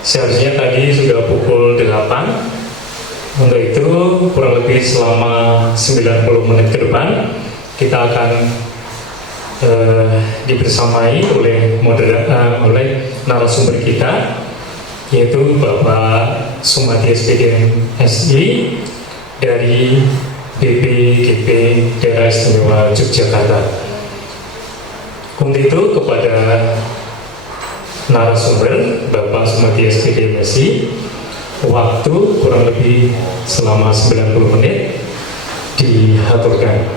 Seharusnya tadi sudah pukul 8. Untuk itu kurang lebih selama 90 menit ke depan kita akan dibersamai oleh narasumber kita, yaitu Bapak Sumadi SPD MSI dari BPGP Daerah Istimewa Yogyakarta. Untuk itu kepada narasumber Bapak Sumadi SPD MSI, waktu kurang lebih selama 90 menit diaturkan.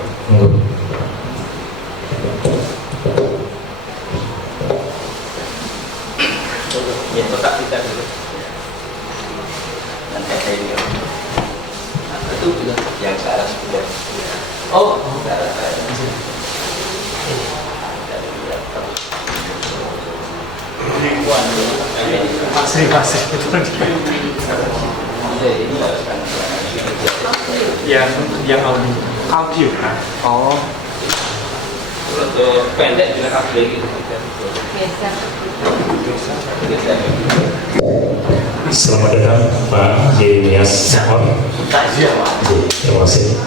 Ya, tetap kita dulu. Dan ini. Nah, itu juga yang ke arah sebelah. Oh, ke arah Masih yang audio kan? Oh, untuk pendek juga kabel gitu. Selamat datang Pak Yenias Sahor. Terima kasih.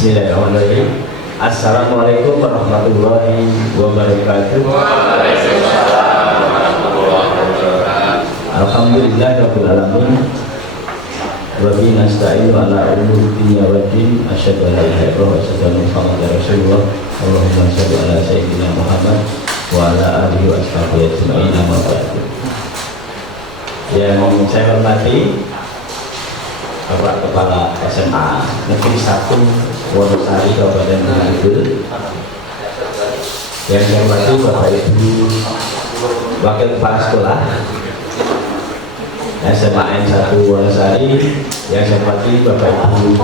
Bismillahirrahmanirrahim. Assalamualaikum warahmatullahi wabarakatuh. Alhamdulillahirabbil alamin. Wa bihi nasta'inu ala umuri dunya waddin. Asyhadu an la ilaha illallah wa asyhadu anna Muhammadar Rasulullah. Allahumma shalli ala sayyidina Muhammad wa ala alihi wa ashabihi ajma'in. Amma ba'du. Yang saya hormati Bapak Kepala SMA Negeri 1 Wonosari Kabupaten Gunung Kidul, yang saya hormati Bapak Ibu Wakil Kepala Sekolah SMA N1 Wonosari, yang saya hormati Bapak Ibu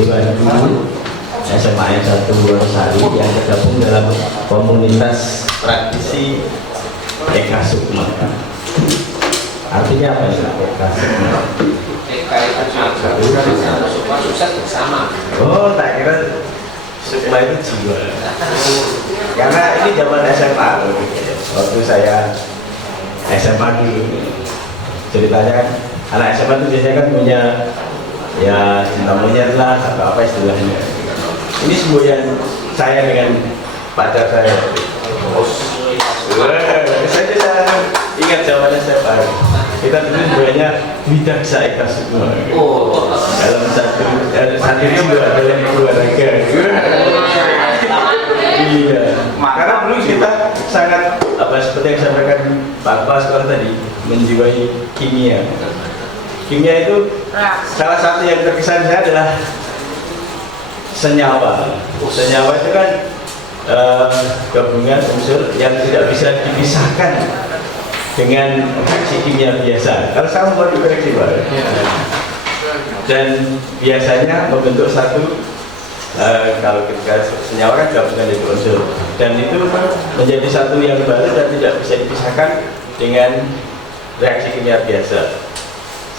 Dewan Guru SMA N1 Wonosari yang tergabung dalam komunitas praktisi Eka Sukma. Artinya apa ya Eka Sukma? Sukses bersama. Oh, tak kira Sukma itu jiwa. Karena ini zaman SMA, waktu saya SMA dulu, ceritanya kan anak SMA itu biasanya kan punya ya cinta monyet lah atau apa istilahnya. Ini semboyan saya dengan pacar saya. Saya ingat zaman SMA. Kita dulu sebenarnya Widaksa Eka Sukma. Oh, dalam satu jiwa dalam keluarga. Iya. Karena dulu kita sangat seperti yang saya sampaikan Pak Kepala Sekolah tadi, menjiwai kimia. Kimia itu salah satu yang terkesan saya adalah senyawa. Senyawa itu kan gabungan unsur yang tidak bisa dipisahkan dengan reaksi kimia biasa. Kalau saya mau dikoreksi Pak. Dan biasanya membentuk satu kalau ketika senyawa kan gabungan dari unsur, dan itu menjadi satu yang baru dan tidak bisa dipisahkan dengan reaksi kimia biasa.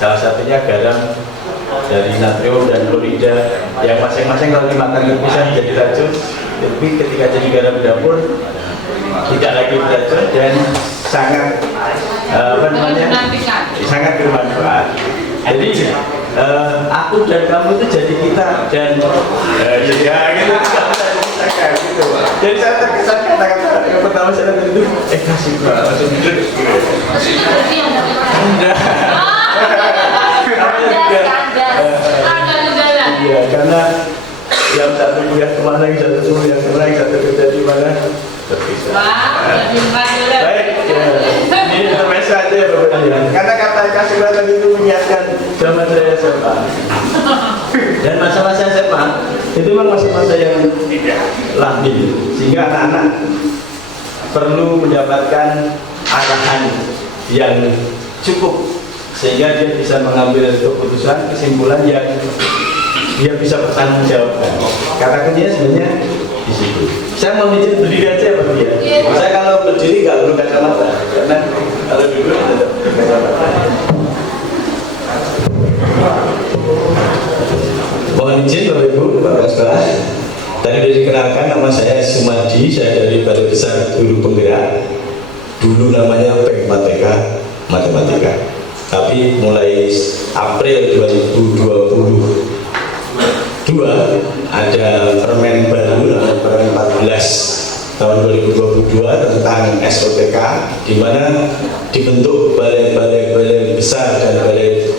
Salah satunya garam dari natrium dan klorida yang masing-masing kalau dimakan terpisah jadi racun, tapi ketika jadi garam dapur tidak lagi beracun dan sangat sangat bermanfaat. Jadi aku dan kamu itu jadi kita dan jadi gitu. Jadi saya terkesan kata-kata yang pertama saya tadi itu kasih langsung iya, karena yang satu kuliah kemana, yang satu kuliah kemana, yang satu kerja di mana terpisah. Baik, ini terus saja Bapak Ibu. Kata-kata kasih tadi itu mengingatkan zaman saya SMA. Dan masa-masa SMA itu memang masa-masa yang labil, sehingga anak-anak perlu mendapatkan arahan yang cukup sehingga dia bisa mengambil keputusan, kesimpulan yang dia bisa bertanggung jawabkan. Kata kuncinya sebenarnya di situ. Saya mau izin berdiri aja Pak dia. Saya kalau berdiri nggak perlu kacamata, karena kalau duduk tetap kacamata. Mohon izin Bapak Ibu, Bapak Sekolah. Tadi sudah dikenalkan, nama saya Sumadi, saya dari Balai Besar Guru Penggerak. Dulu namanya PMK Matematika. Tapi mulai April 2022 ada permen baru, namanya permen 14 tahun 2022 tentang SOTK, di mana dibentuk balai-balai besar dan balai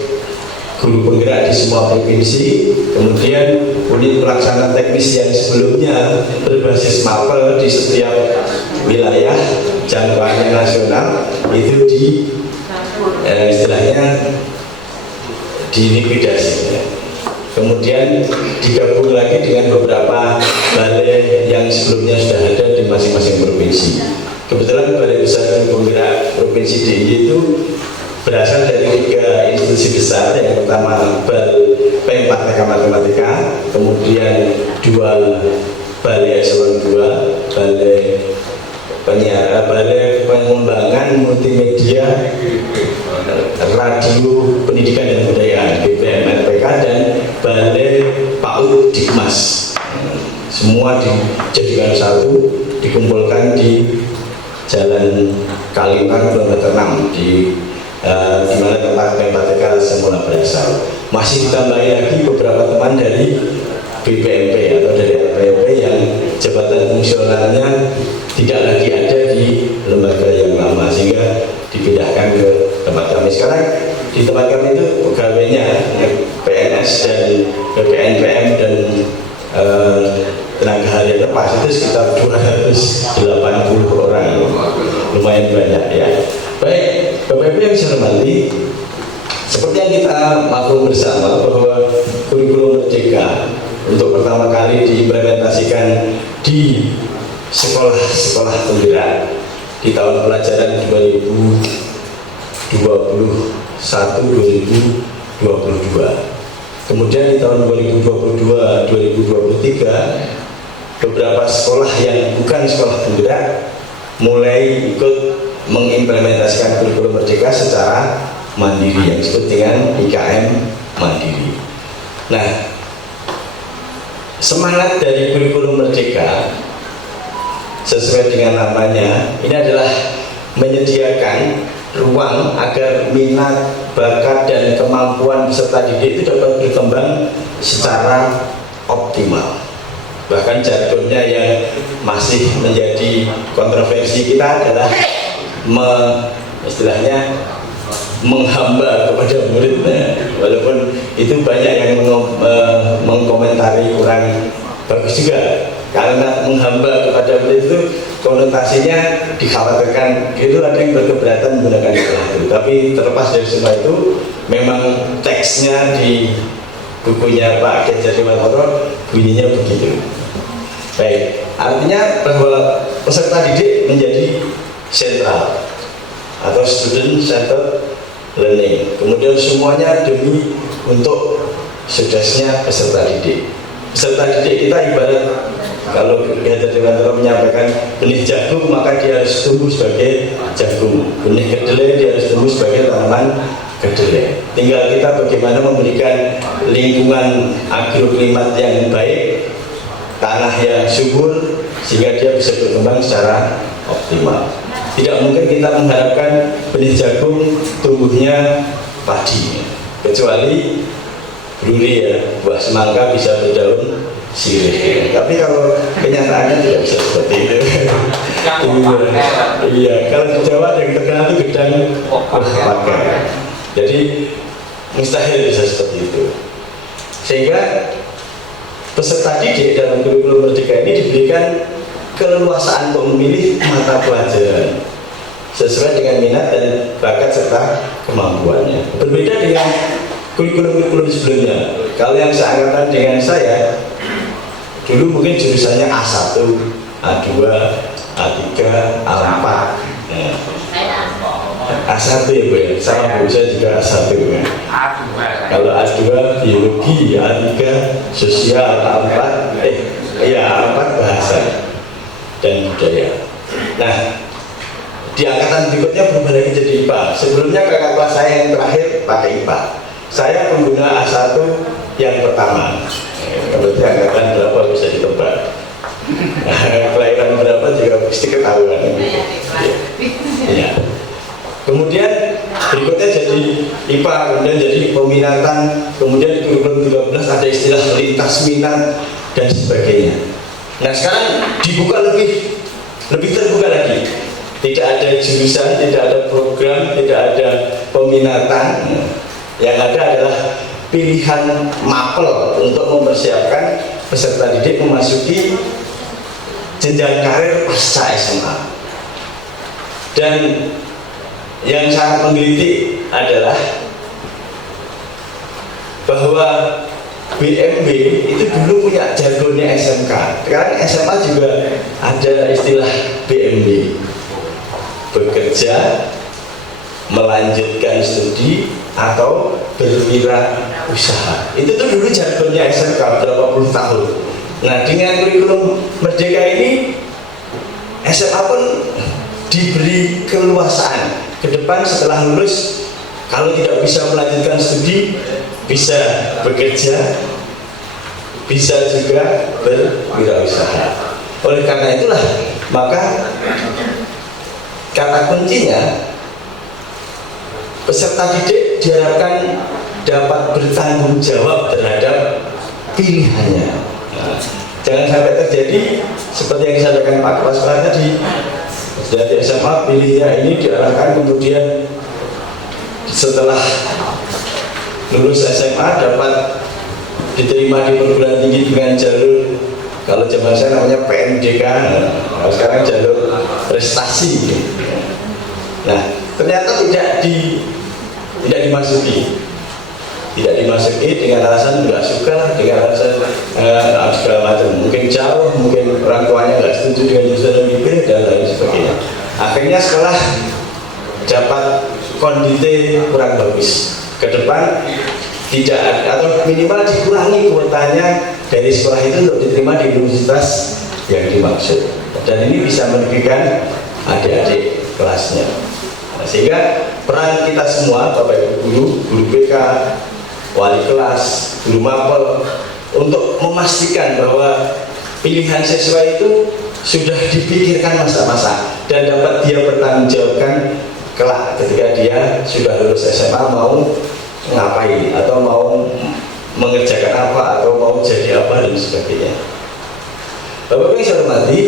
guru penggerak di semua provinsi. Kemudian unit pelaksana teknis yang sebelumnya berbasis mapel di setiap wilayah jangkauannya nasional itu istilahnya dilikuidasi ya. Kemudian digabung lagi dengan beberapa balai yang sebelumnya sudah ada di masing-masing provinsi. Kebetulan Balai Besar Penggerak Provinsi DIY itu berasal dari 3 institusi besar. Yang pertama PMK Matematika, kemudian 2 Balai Eselon 2, Balai Pengembangan Multimedia Radio Pendidikan dan Kebudayaan BPMRPK, dan Balai PAUD Dikmas. Semua dijadikan satu, dikumpulkan di Jalan Kalimpang kilometer 6 di mana tempat PMK semula berasal. Masih ditambahi lagi beberapa teman dari BPMP atau dari LPMP yang jabatan fungsionalnya tidak lagi ada di lembaga yang lama, sehingga dipindahkan ke tempat kami. Sekarang di tempat kami itu pegawainya PNS dan PNPM dan tenaga harian lepas itu sekitar 280 orang, lumayan banyak ya. Baik, Bapak Ibu yang saya hormati, seperti yang kita maklum bersama bahwa kurikulum merdeka untuk pertama kali diimplementasikan di sekolah-sekolah penggerak di tahun pelajaran 2021-2022. Kemudian di tahun 2022-2023 beberapa sekolah yang bukan sekolah penggerak mulai ikut mengimplementasikan kurikulum merdeka secara mandiri yang disebut dengan IKM mandiri. Nah, semangat dari kurikulum merdeka sesuai dengan namanya ini adalah menyediakan ruang agar minat, bakat, dan kemampuan peserta didik itu dapat berkembang secara optimal. Bahkan jargonnya yang masih menjadi kontroversi kita adalah istilahnya menghamba kepada muridnya, walaupun itu banyak yang mengkomentari kurang bagus juga, karena menghamba kepada murid itu konotasinya dikhawatirkan itu ada yang berkeberatan menggunakan istilah itu. Tapi terlepas dari semua itu, memang teksnya di bukunya Pak Kiai Haji Dewanto bunyinya begitu. Baik, artinya bahwa peserta didik menjadi sentral atau student centered learning. Kemudian semuanya demi untuk suksesnya peserta didik. Peserta didik kita ibarat kalau Kiai Haji Dewanto menyampaikan benih jagung, maka dia harus tumbuh sebagai jagung. Benih kedelai dia harus tumbuh sebagai tanaman kedelai. Tinggal kita bagaimana memberikan lingkungan agroklimat yang baik, tanah yang subur, sehingga dia bisa berkembang secara optimal. Tidak mungkin kita mengharapkan benih jagung tumbuhnya padi, kecuali bluri ya, buah semangka bisa berdaun sirih. Tapi kalau kenyataannya tidak bisa seperti itu. Iya, kalau di Jawa yang terkenal itu gedang pakai. Jadi mustahil bisa seperti itu. Sehingga peserta didik dalam kurikulum Merdeka ini diberikan keleluasaan untuk memilih mata pelajaran sesuai dengan minat dan bakat serta kemampuannya. Berbeda dengan kurikulum-kurikulum sebelumnya. Kalau yang seangkatan dengan saya, dulu mungkin jurusannya A1, A2, A3, A4. A1 ya Bu ya, sama Bu, saya juga A1 ya. Kalau A2 biologi, A3 sosial, A4 A4 bahasa dan budaya. Nah, di angkatan berikutnya berubah lagi jadi IPA. Sebelumnya kakak kelas saya yang terakhir pakai IPA. Saya pengguna A1 yang pertama. Kalau di angkatan berapa bisa ditebak. Kelahiran berapa juga pasti ketahuan. Ya. Kemudian berikutnya jadi IPA, kemudian jadi peminatan, kemudian di kurikulum 13 ada istilah lintas minat dan sebagainya. Nah sekarang dibuka lebih terbuka lagi. Tidak ada jurusan, tidak ada program, tidak ada peminatan. Yang ada adalah pilihan mapel untuk mempersiapkan peserta didik memasuki jenjang karir pasca SMA. Dan yang sangat menggelitik adalah bahwa BMB itu dulu punya jargonnya SMK. Sekarang SMA juga ada istilah BMB, bekerja, melanjutkan studi, atau berwirausaha. Itu tuh dulu jargonnya SMK berapa puluh tahun. Nah dengan kurikulum Merdeka ini, SMA pun diberi keleluasaan. Ke depan setelah lulus, kalau tidak bisa melanjutkan studi, bisa bekerja, bisa juga berwirausaha. Oleh karena itulah, maka kata kuncinya, peserta didik diharapkan dapat bertanggung jawab terhadap pilihannya. Nah, jangan sampai terjadi seperti yang disampaikan Pak Kepala Sekolah tadi. Dari SMA pilihnya ini diarahkan, kemudian setelah lulus SMA dapat diterima di perguruan tinggi dengan jalur, kalau zaman saya namanya PNDK, nah, sekarang jalur prestasi. Nah ternyata tidak dimasuki dengan alasan nggak suka, dengan alasan segala macam, mungkin jauh, mungkin orang tuanya nggak setuju dengan jurusan yang dipilih dan lain sebagainya. Akhirnya setelah dapat kondisi kurang bagus, ke depan tidak ada, atau minimal dikurangi kuotanya dari sekolah itu untuk diterima di universitas yang dimaksud, dan ini bisa merugikan adik-adik kelasnya. Nah, sehingga peran kita semua, Bapak Ibu guru, guru BK, wali kelas, guru mapel, untuk memastikan bahwa pilihan siswa itu sudah dipikirkan masa-masa dan dapat dia bertanggungjawabkan kelak ketika dia sudah lulus SMA mau ngapain, atau mau mengerjakan apa, atau mau jadi apa dan sebagainya. Bapak Ibu yang saya hormati,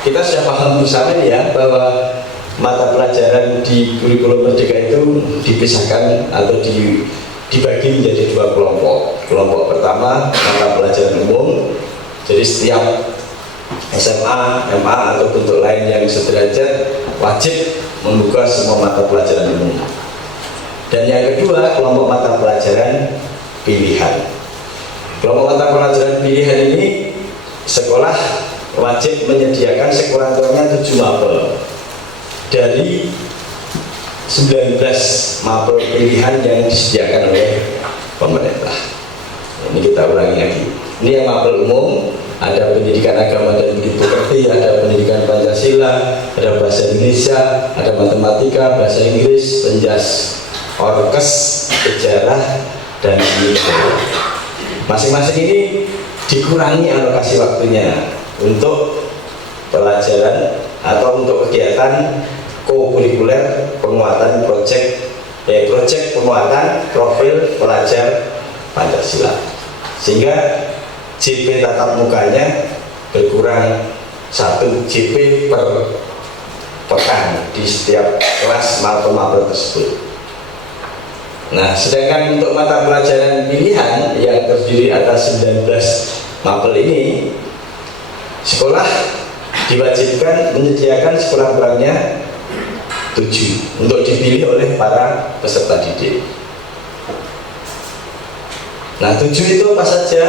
kita sudah paham bersama ya bahwa mata pelajaran di kurikulum Merdeka itu dipisahkan atau dibagi menjadi dua kelompok. Kelompok pertama mata pelajaran umum, Jadi setiap SMA, MA atau bentuk lain yang sederajat wajib membuka semua mata pelajaran umum. Dan yang kedua, kelompok mata pelajaran pilihan. Kelompok mata pelajaran pilihan ini sekolah wajib menyediakan sekurang-kurangnya 7 mapel dari 19 mapel pilihan yang disediakan oleh pemerintah. Ini kita ulangi lagi. Ini yang mapel umum, ada pendidikan agama dan budi pekerti, ada pendidikan Pancasila, ada bahasa Indonesia, ada matematika, bahasa Inggris, penjas, orkes, sejarah, dan seni. Masing-masing ini dikurangi alokasi waktunya untuk pelajaran atau untuk kegiatan kokurikuler penguatan proyek penguatan profil pelajar Pancasila, sehingga JP tatap mukanya berkurang 1 JP per pekan di setiap kelas mapel-mapel tersebut. Nah, sedangkan untuk mata pelajaran pilihan yang terdiri atas 19 mapel ini, sekolah diwajibkan menyediakan sekurang-kurangnya 7 untuk dipilih oleh para peserta didik. Nah, 7 itu apa saja?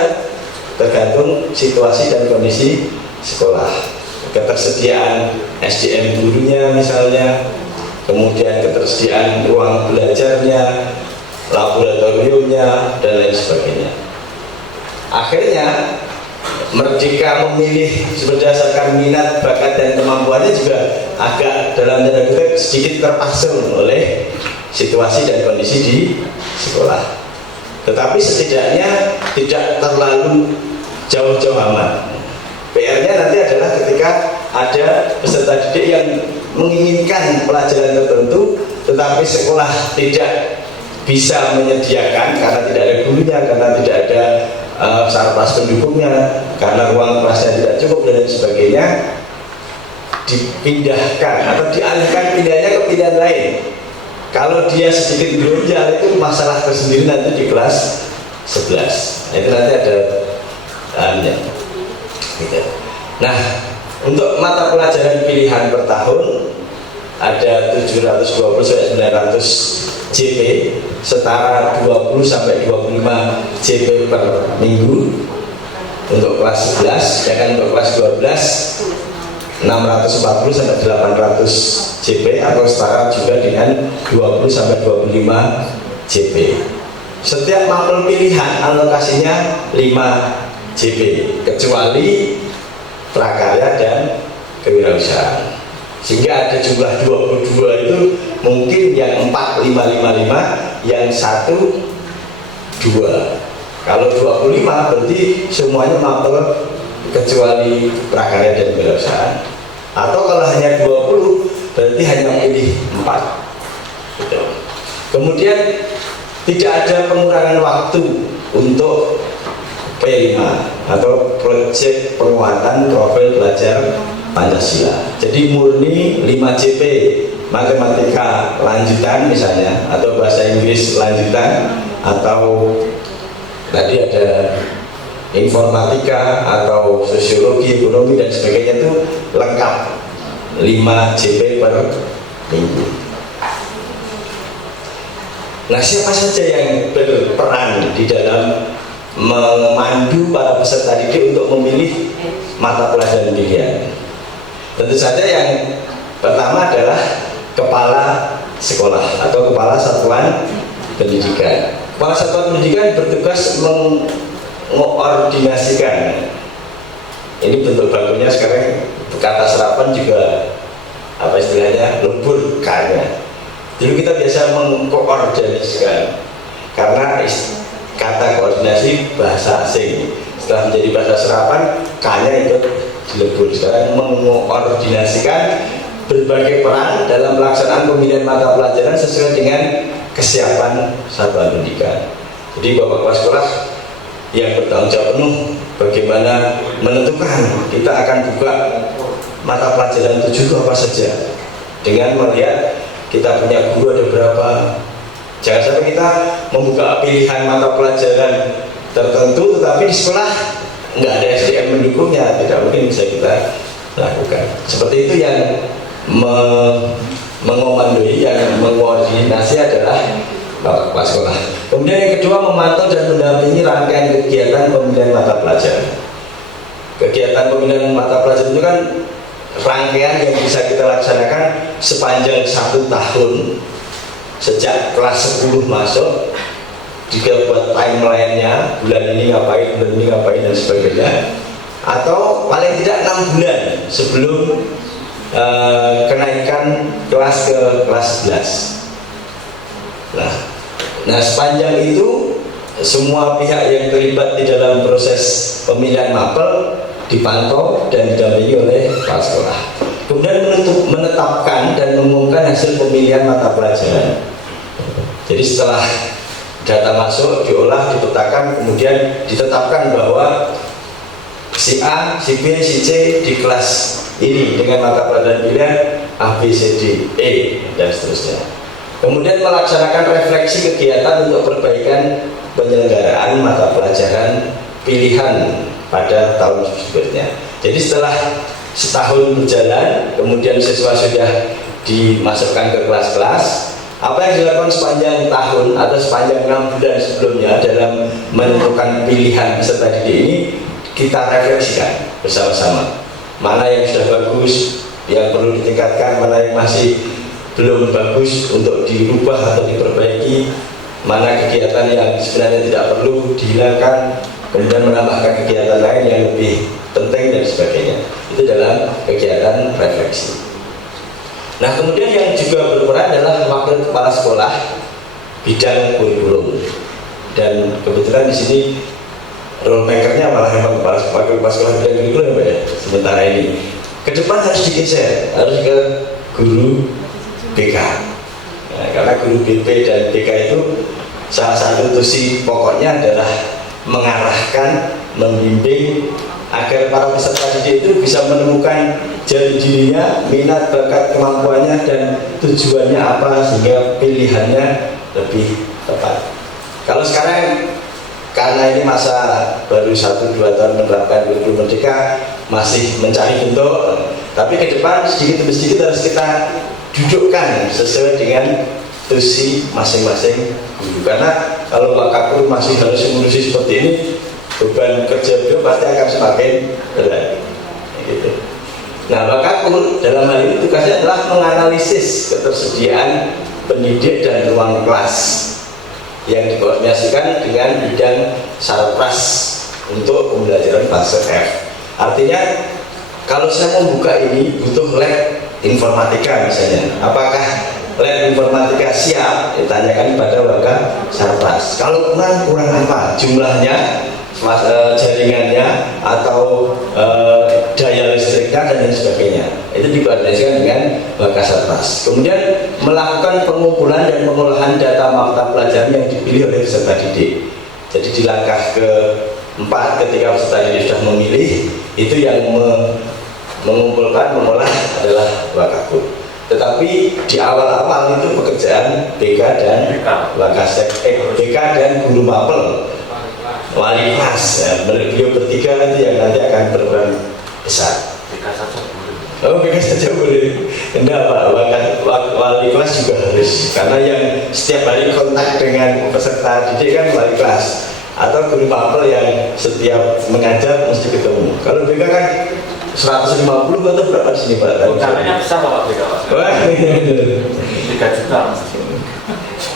Tergantung situasi dan kondisi sekolah. Ketersediaan SDM gurunya misalnya, kemudian ketersediaan ruang belajarnya, laboratoriumnya, dan lain sebagainya. Akhirnya merdeka memilih berdasarkan minat, bakat, dan kemampuannya juga agak dalam tanda kutip sedikit terpasung oleh situasi dan kondisi di sekolah. Tetapi setidaknya tidak terlalu jauh-jauh amat. PR-nya nanti adalah ketika ada peserta didik yang menginginkan pelajaran tertentu, tetapi sekolah tidak bisa menyediakan karena tidak ada gurunya, karena tidak ada sarpas pendukungnya, karena ruang kelasnya tidak cukup dan lain sebagainya, dipindahkan atau dialihkan pilihannya ke pilihan lain. Kalau dia sedikit beronjal itu masalah tersendiri nanti di kelas 11. Itu nanti ada gitu. Nah, untuk mata pelajaran pilihan per tahun ada 720 sampai 900 JP, setara 20 sampai 25 JP per minggu untuk kelas 11, sedangkan untuk kelas 12 640 sampai 800 JP atau setara juga dengan 20 sampai 25 JP. Setiap mapel pilihan alokasinya 5 JP kecuali prakarya dan kewirausahaan. Sehingga ada jumlah 22 itu mungkin yang 4 5 5 5, yang 1 2. Kalau 25 berarti semuanya mapel kecuali prakarya dan kewirausahaan. Atau kalau hanya 20 berarti hanya pilih 4 gitu. Kemudian tidak ada pengurangan waktu untuk P5 atau proyek penguatan profil pelajar Pancasila. Jadi murni 5 JP matematika lanjutan misalnya, atau bahasa Inggris lanjutan, atau tadi ada informatika atau sosiologi, ekonomi dan sebagainya, itu lengkap 5 JP per minggu. Nah, siapa saja yang berperan di dalam memandu para peserta didik untuk memilih mata pelajaran pilihan? Tentu saja yang pertama adalah kepala sekolah atau kepala satuan pendidikan. Kepala satuan pendidikan bertugas mengkoordinasikan. Ini bentuk bakunya sekarang kata serapan juga apa istilahnya, lebur kanya. Dulu kita biasa mengkoordinasikan karena kata koordinasi bahasa asing. Setelah menjadi bahasa serapan, kanya ikut dilebur. Sekarang mengkoordinasikan berbagai peran dalam pelaksanaan pemilihan mata pelajaran sesuai dengan kesiapan satuan pendidikan. Jadi Bapak Kepala Sekolah yang bertanggung jawab penuh bagaimana menentukan kita akan buka mata pelajaran 7 itu apa saja, dengan melihat kita punya guru ada berapa. Jangan sampai kita membuka pilihan mata pelajaran tertentu tetapi di sekolah nggak ada SDM mendukungnya, tidak mungkin bisa kita lakukan. Seperti itu yang mengomandoi, yang mengkoordinasi adalah kepala sekolah. Kemudian yang kedua, memantau dan mendampingi rangkaian kegiatan pemilihan mata pelajaran. Kegiatan pemilihan mata pelajaran itu kan rangkaian yang bisa kita laksanakan sepanjang 1 tahun, sejak kelas 10 masuk. Jika buat timeline-nya, bulan ini ngapain, bulan ini ngapain, dan sebagainya. Atau paling tidak 6 bulan sebelum kenaikan kelas ke kelas 11. Nah, sepanjang itu semua pihak yang terlibat di dalam proses pemilihan mapel dipantau dan didampingi oleh kepala sekolah. Kemudian menetapkan dan mengumumkan hasil pemilihan mata pelajaran. Jadi setelah data masuk, diolah, dipetakan, kemudian ditetapkan bahwa si A, si B, si C di kelas ini dengan mata pelajaran pilihan A, B, C, D, E, dan seterusnya. Kemudian melaksanakan refleksi kegiatan untuk perbaikan penyelenggaraan mata pelajaran pilihan pada tahun berikutnya. Jadi setelah setahun berjalan, kemudian siswa sudah dimasukkan ke kelas-kelas. Apa yang dilakukan sepanjang tahun atau sepanjang 6 bulan sebelumnya dalam menentukan pilihan peserta didik ini, kita refleksikan bersama-sama. Mana yang sudah bagus, yang perlu ditingkatkan, mana yang masih belum bagus untuk dirubah atau diperbaiki, mana kegiatan yang sebenarnya tidak perlu dihilangkan, kemudian menambahkan kegiatan lain yang lebih penting dan sebagainya. Itu dalam kegiatan refleksi. Nah, kemudian yang juga berperan adalah wakil kepala sekolah bidang kurikulum, dan kebetulan di sini role makernya malah memang wakil kepala sekolah bidang kurikulum ya, sementara ini. Ke depan harus digeser, harus ke guru BK. Nah, karena guru BP dan BK itu salah satu tusi pokoknya adalah mengarahkan, membimbing agar para peserta didik itu bisa menemukan jati dirinya, minat, bakat, kemampuannya, dan tujuannya apa sehingga pilihannya lebih tepat. Kalau sekarang karena ini masa baru 1-2 tahun menerapkan kurikulum merdeka, masih mencari bentuk, tapi ke depan sedikit demi sedikit harus kita dudukkan sesuai dengan tusi masing-masing guru. Karena kalau Wakakur masih harus mengurusi seperti ini, beban kerja beliau pasti akan semakin berat. Gitu. Nah, Wakakur dalam hal ini tugasnya adalah menganalisis ketersediaan pendidik dan ruang kelas yang dikoordinasikan dengan bidang sarpras untuk pembelajaran fase F. Artinya, kalau saya membuka ini butuh lab informatika misalnya, apakah lab informatika siap? Ditanyakan pada Wakak Sarpras. Kalau kurang apa? Jumlahnya, jaringannya, atau daya listriknya, dan lain sebagainya. Itu dikoordinasikan dengan Wakak Sarpras. Kemudian melakukan pengumpulan dan pengolahan data mata pelajaran yang dipilih oleh peserta didik. Jadi di langkah ke-4 ketika peserta didik sudah memilih, itu yang mengumpulkan, mengolah adalah Wakakur. Tetapi di awal-awal itu pekerjaan BK dan Wakasek, BK dan guru mapel, wali kelas, ya, beliau bertiga nanti yang nanti akan berperan besar. BK saja boleh. Oh, BK saja boleh. Enggak Pak, wali kelas juga harus, karena yang setiap hari kontak dengan peserta didik kan wali kelas atau guru mapel yang setiap mengajar mesti ketemu. Kalau BK kan 150 atau berapa di sini Pak? Caranya besar Pak BK. Wah, 3 juta.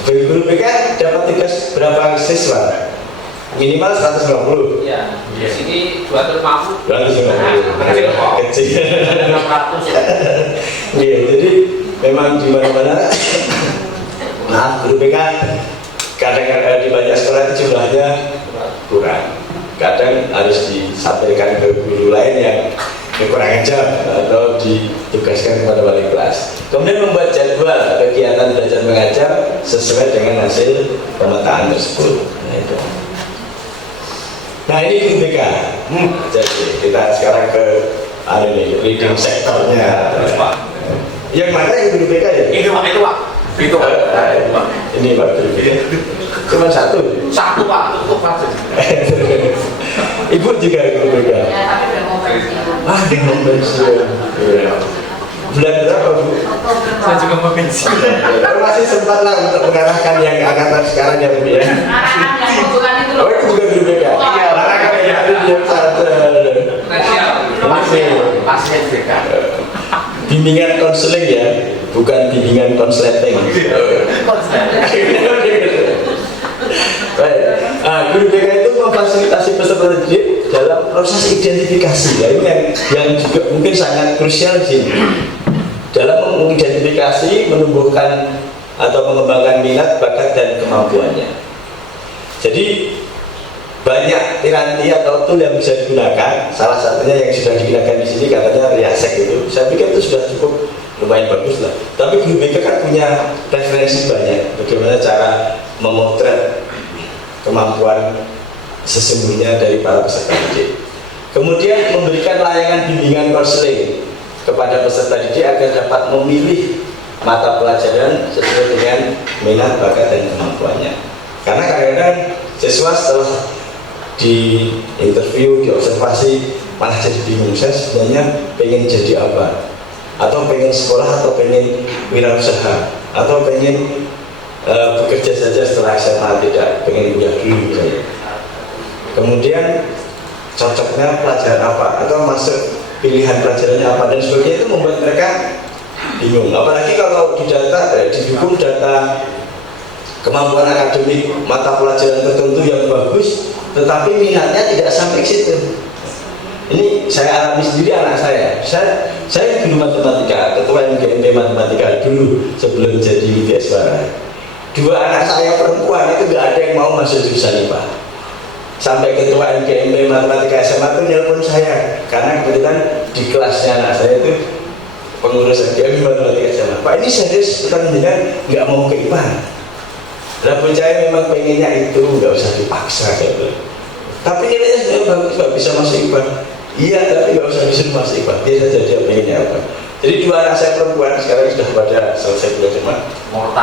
Guru BK dapat tugas berapa siswa? Minimal 150. Iya, di sini 250. 250. Kecil kok. Kecil. 600 ya. Iya, jadi memang di mana-mana. Nah, guru BK kadang-kadang di banyak sekolah itu jumlahnya kurang. Kadang harus disampaikan ke guru lain yang kurang ajar atau ditugaskan kepada wali kelas. Kemudian membuat jadwal kegiatan belajar mengajar sesuai dengan hasil pemetaan tersebut. Nah, ini guru BK. Jadi kita sekarang ke leading sektornya. Yang mana yang guru BK ya? Itu Pak, itu Pak. Itu Pak. Ini Pak guru BK. Cuma satu. Satu Pak, untuk Pak. Ibu juga guru BK. Ya, tapi udah mau pensiun. Ah, dengan pensiun. Iya. Bulan berapa Bu? Saya juga mau Masih sempat lah untuk mengarahkan yang angkatan sekarang ya Bu ya. arahan yang hubungan itu Oh loh. itu juga guru BK. Iya, arahkan yang itu dia satu. Masih pasien BK. Bimbingan konseling ya, bukan bimbingan konsleting. Baik, guru BK itu memfasilitasi peserta didik dalam proses identifikasi. Ya, ini yang juga mungkin sangat krusial di sini. Dalam mengidentifikasi, menumbuhkan atau mengembangkan minat, bakat dan kemampuannya. Jadi banyak piranti atau tool yang bisa digunakan. Salah satunya yang sudah digunakan di sini katanya Riasek itu. Saya pikir itu sudah cukup lumayan bagus lah. Tapi guru BK kan punya referensi banyak. Bagaimana cara memotret kemampuan sesungguhnya dari para peserta didik. Kemudian memberikan layanan bimbingan konseling kepada peserta didik agar dapat memilih mata pelajaran sesuai dengan minat, bakat dan kemampuannya. Karena kadang-kadang siswa setelah di interview, diobservasi malah jadi bingung, saya sebenarnya pengen jadi apa, atau pengen sekolah, atau pengen wirausaha, atau pengen bekerja saja setelah SMA, tidak pengen kuliah dulu misalnya. Kemudian cocoknya pelajaran apa, atau masuk pilihan pelajarannya apa dan sebagainya, itu membuat mereka bingung. Apalagi kalau didukung data kemampuan akademik mata pelajaran tertentu yang bagus, tetapi minatnya tidak sampai ke situ. Ini saya alami sendiri anak saya. Saya guru matematika, ketua MGMP matematika dulu sebelum jadi UTS Suara. Dua anak saya perempuan itu nggak ada yang mau masuk jurusan IPA. Sampai ketua MGMP matematika SMA itu nelpon saya karena kebetulan di kelasnya anak saya itu pengurus MGMP matematika SMA. Pak, ini serius pertanyaan nggak mau ke IPA. Nah, saya memang pengennya itu nggak usah dipaksa gitu. Tapi nilainya sebenarnya bagus, nggak bisa masuk IPA. Iya, tapi nggak usah disuruh masuk IPA. Dia saja dia pengennya apa. Jadi dua anak saya perempuan sekarang sudah pada selesai kuliah SMA.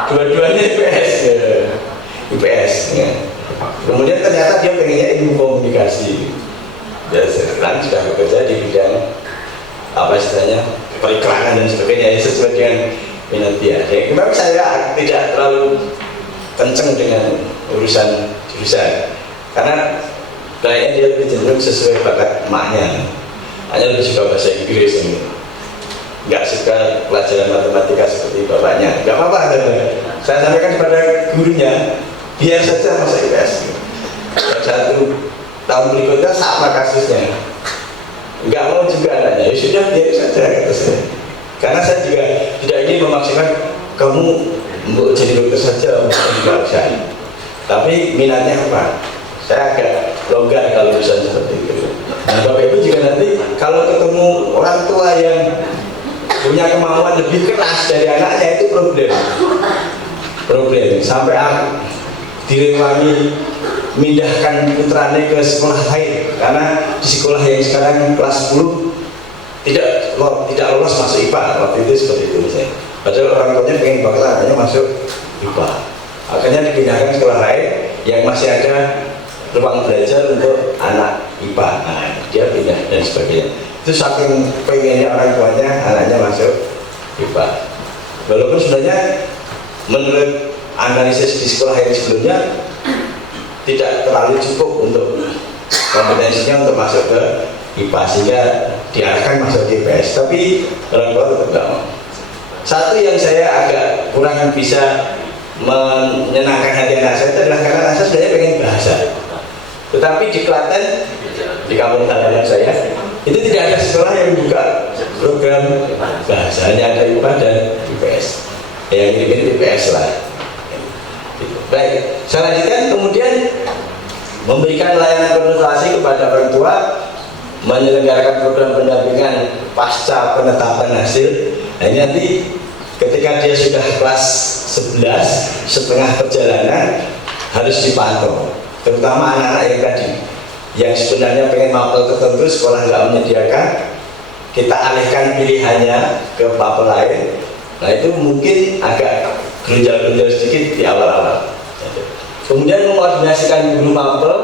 Dua-duanya IPS, ya. IPS. Ya. Kemudian ternyata dia pengennya ilmu komunikasi. Dan sekarang sudah bekerja di bidang apa istilahnya periklanan dan sebagainya, sesuai dengan minat dia. Jadi memang saya tidak terlalu kenceng dengan urusan jurusan karena kayaknya dia lebih cenderung sesuai bakat emaknya. Hanya lebih suka bahasa Inggris, nggak suka pelajaran matematika seperti bapaknya. Nggak apa-apa, saya sampaikan kepada gurunya, biar saja masuk IPS. Satu tahun berikutnya sama kasusnya, nggak mau juga anaknya. Ya sudah, biar saja kata saya. Karena saya juga tidak ingin memaksakan kamu untuk jadi dokter saja, nggak usah. Tapi minatnya apa? Saya agak longgar kalau urusan seperti itu. Nah, Bapak Ibu juga nanti kalau ketemu orang tua yang punya kemauan lebih keras dari anaknya, itu problem. Sampai direwangi mindahkan putranya ke sekolah lain karena di sekolah yang sekarang kelas 10 tidak lolos masuk IPA. Waktu itu seperti itu misalnya. Padahal orang tuanya pengen banget anaknya masuk IPA. Akhirnya dipindahkan sekolah lain yang masih ada ruang belajar untuk anak IPA. Nah, dia pindah dan sebagainya. Itu saking pengennya orang tuanya anaknya masuk IPA. Walaupun sebenarnya menurut analisis di sekolah yang sebelumnya tidak terlalu cukup untuk kompetensinya untuk masuk ke IPA, sehingga diarahkan masuk ke IPS. Tapi orang tua tetap tidak mau. Satu yang saya agak kurang bisa menyenangkan hati anak saya adalah karena anak saya sebenarnya pengen bahasa, tetapi di Klaten, di kampung halaman saya itu tidak ada sekolah yang buka program bahasa, hanya ada IPA dan IPS. Yang mirip IPS lah. Baik, saya lanjutkan. Kemudian memberikan layanan konsultasi kepada orang tua, menyelenggarakan program pendampingan pasca penetapan hasil. Nah, ini nanti ketika dia sudah kelas 11 setengah perjalanan harus dipantau, terutama anak-anak yang tadi yang sebenarnya pengen mapel tertentu, sekolah nggak menyediakan, kita alihkan pilihannya ke mapel lain. Nah, itu mungkin agak gerunjal-gerunjal sedikit di awal-awal. Kemudian mengoordinasikan guru mapel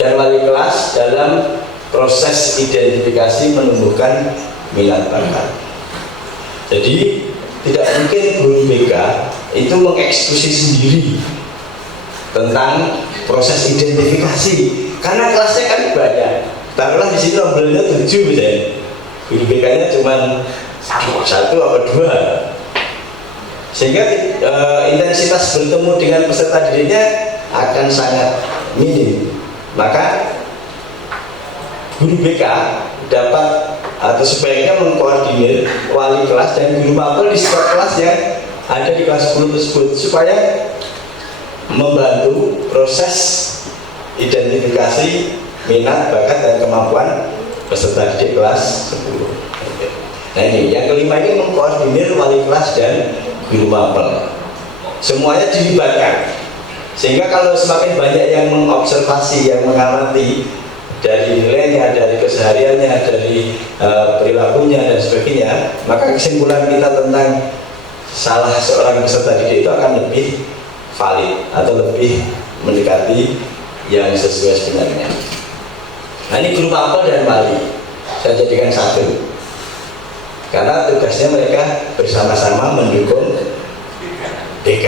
dan wali kelas dalam proses identifikasi menumbuhkan minat bakat. Jadi tidak mungkin guru BK itu mengeksekusi sendiri tentang proses identifikasi, karena kelasnya kan banyak. Taruhlah di sini nomornya 7 misalnya, guru BK-nya cuma satu atau 2, sehingga intensitas bertemu dengan peserta didiknya akan sangat minim. Maka guru BK dapat atau sebaiknya mengkoordinir wali kelas dan guru mapel di setiap kelas yang ada di kelas 10 tersebut, supaya membantu proses identifikasi minat, bakat, dan kemampuan peserta didik kelas 10. Nah ini, yang kelima ini mengkoordinir wali kelas dan guru mapel. Semuanya dilibatkan, sehingga kalau semakin banyak yang mengobservasi, yang mengamati dari nilainya, dari kesehariannya, dari perilakunya dan sebagainya, maka kesimpulan kita tentang salah seorang peserta didik itu akan lebih valid atau lebih mendekati yang sesuai sebenarnya. Nah ini guru mapel dan wali saya jadikan satu, karena tugasnya mereka bersama-sama mendukung BK.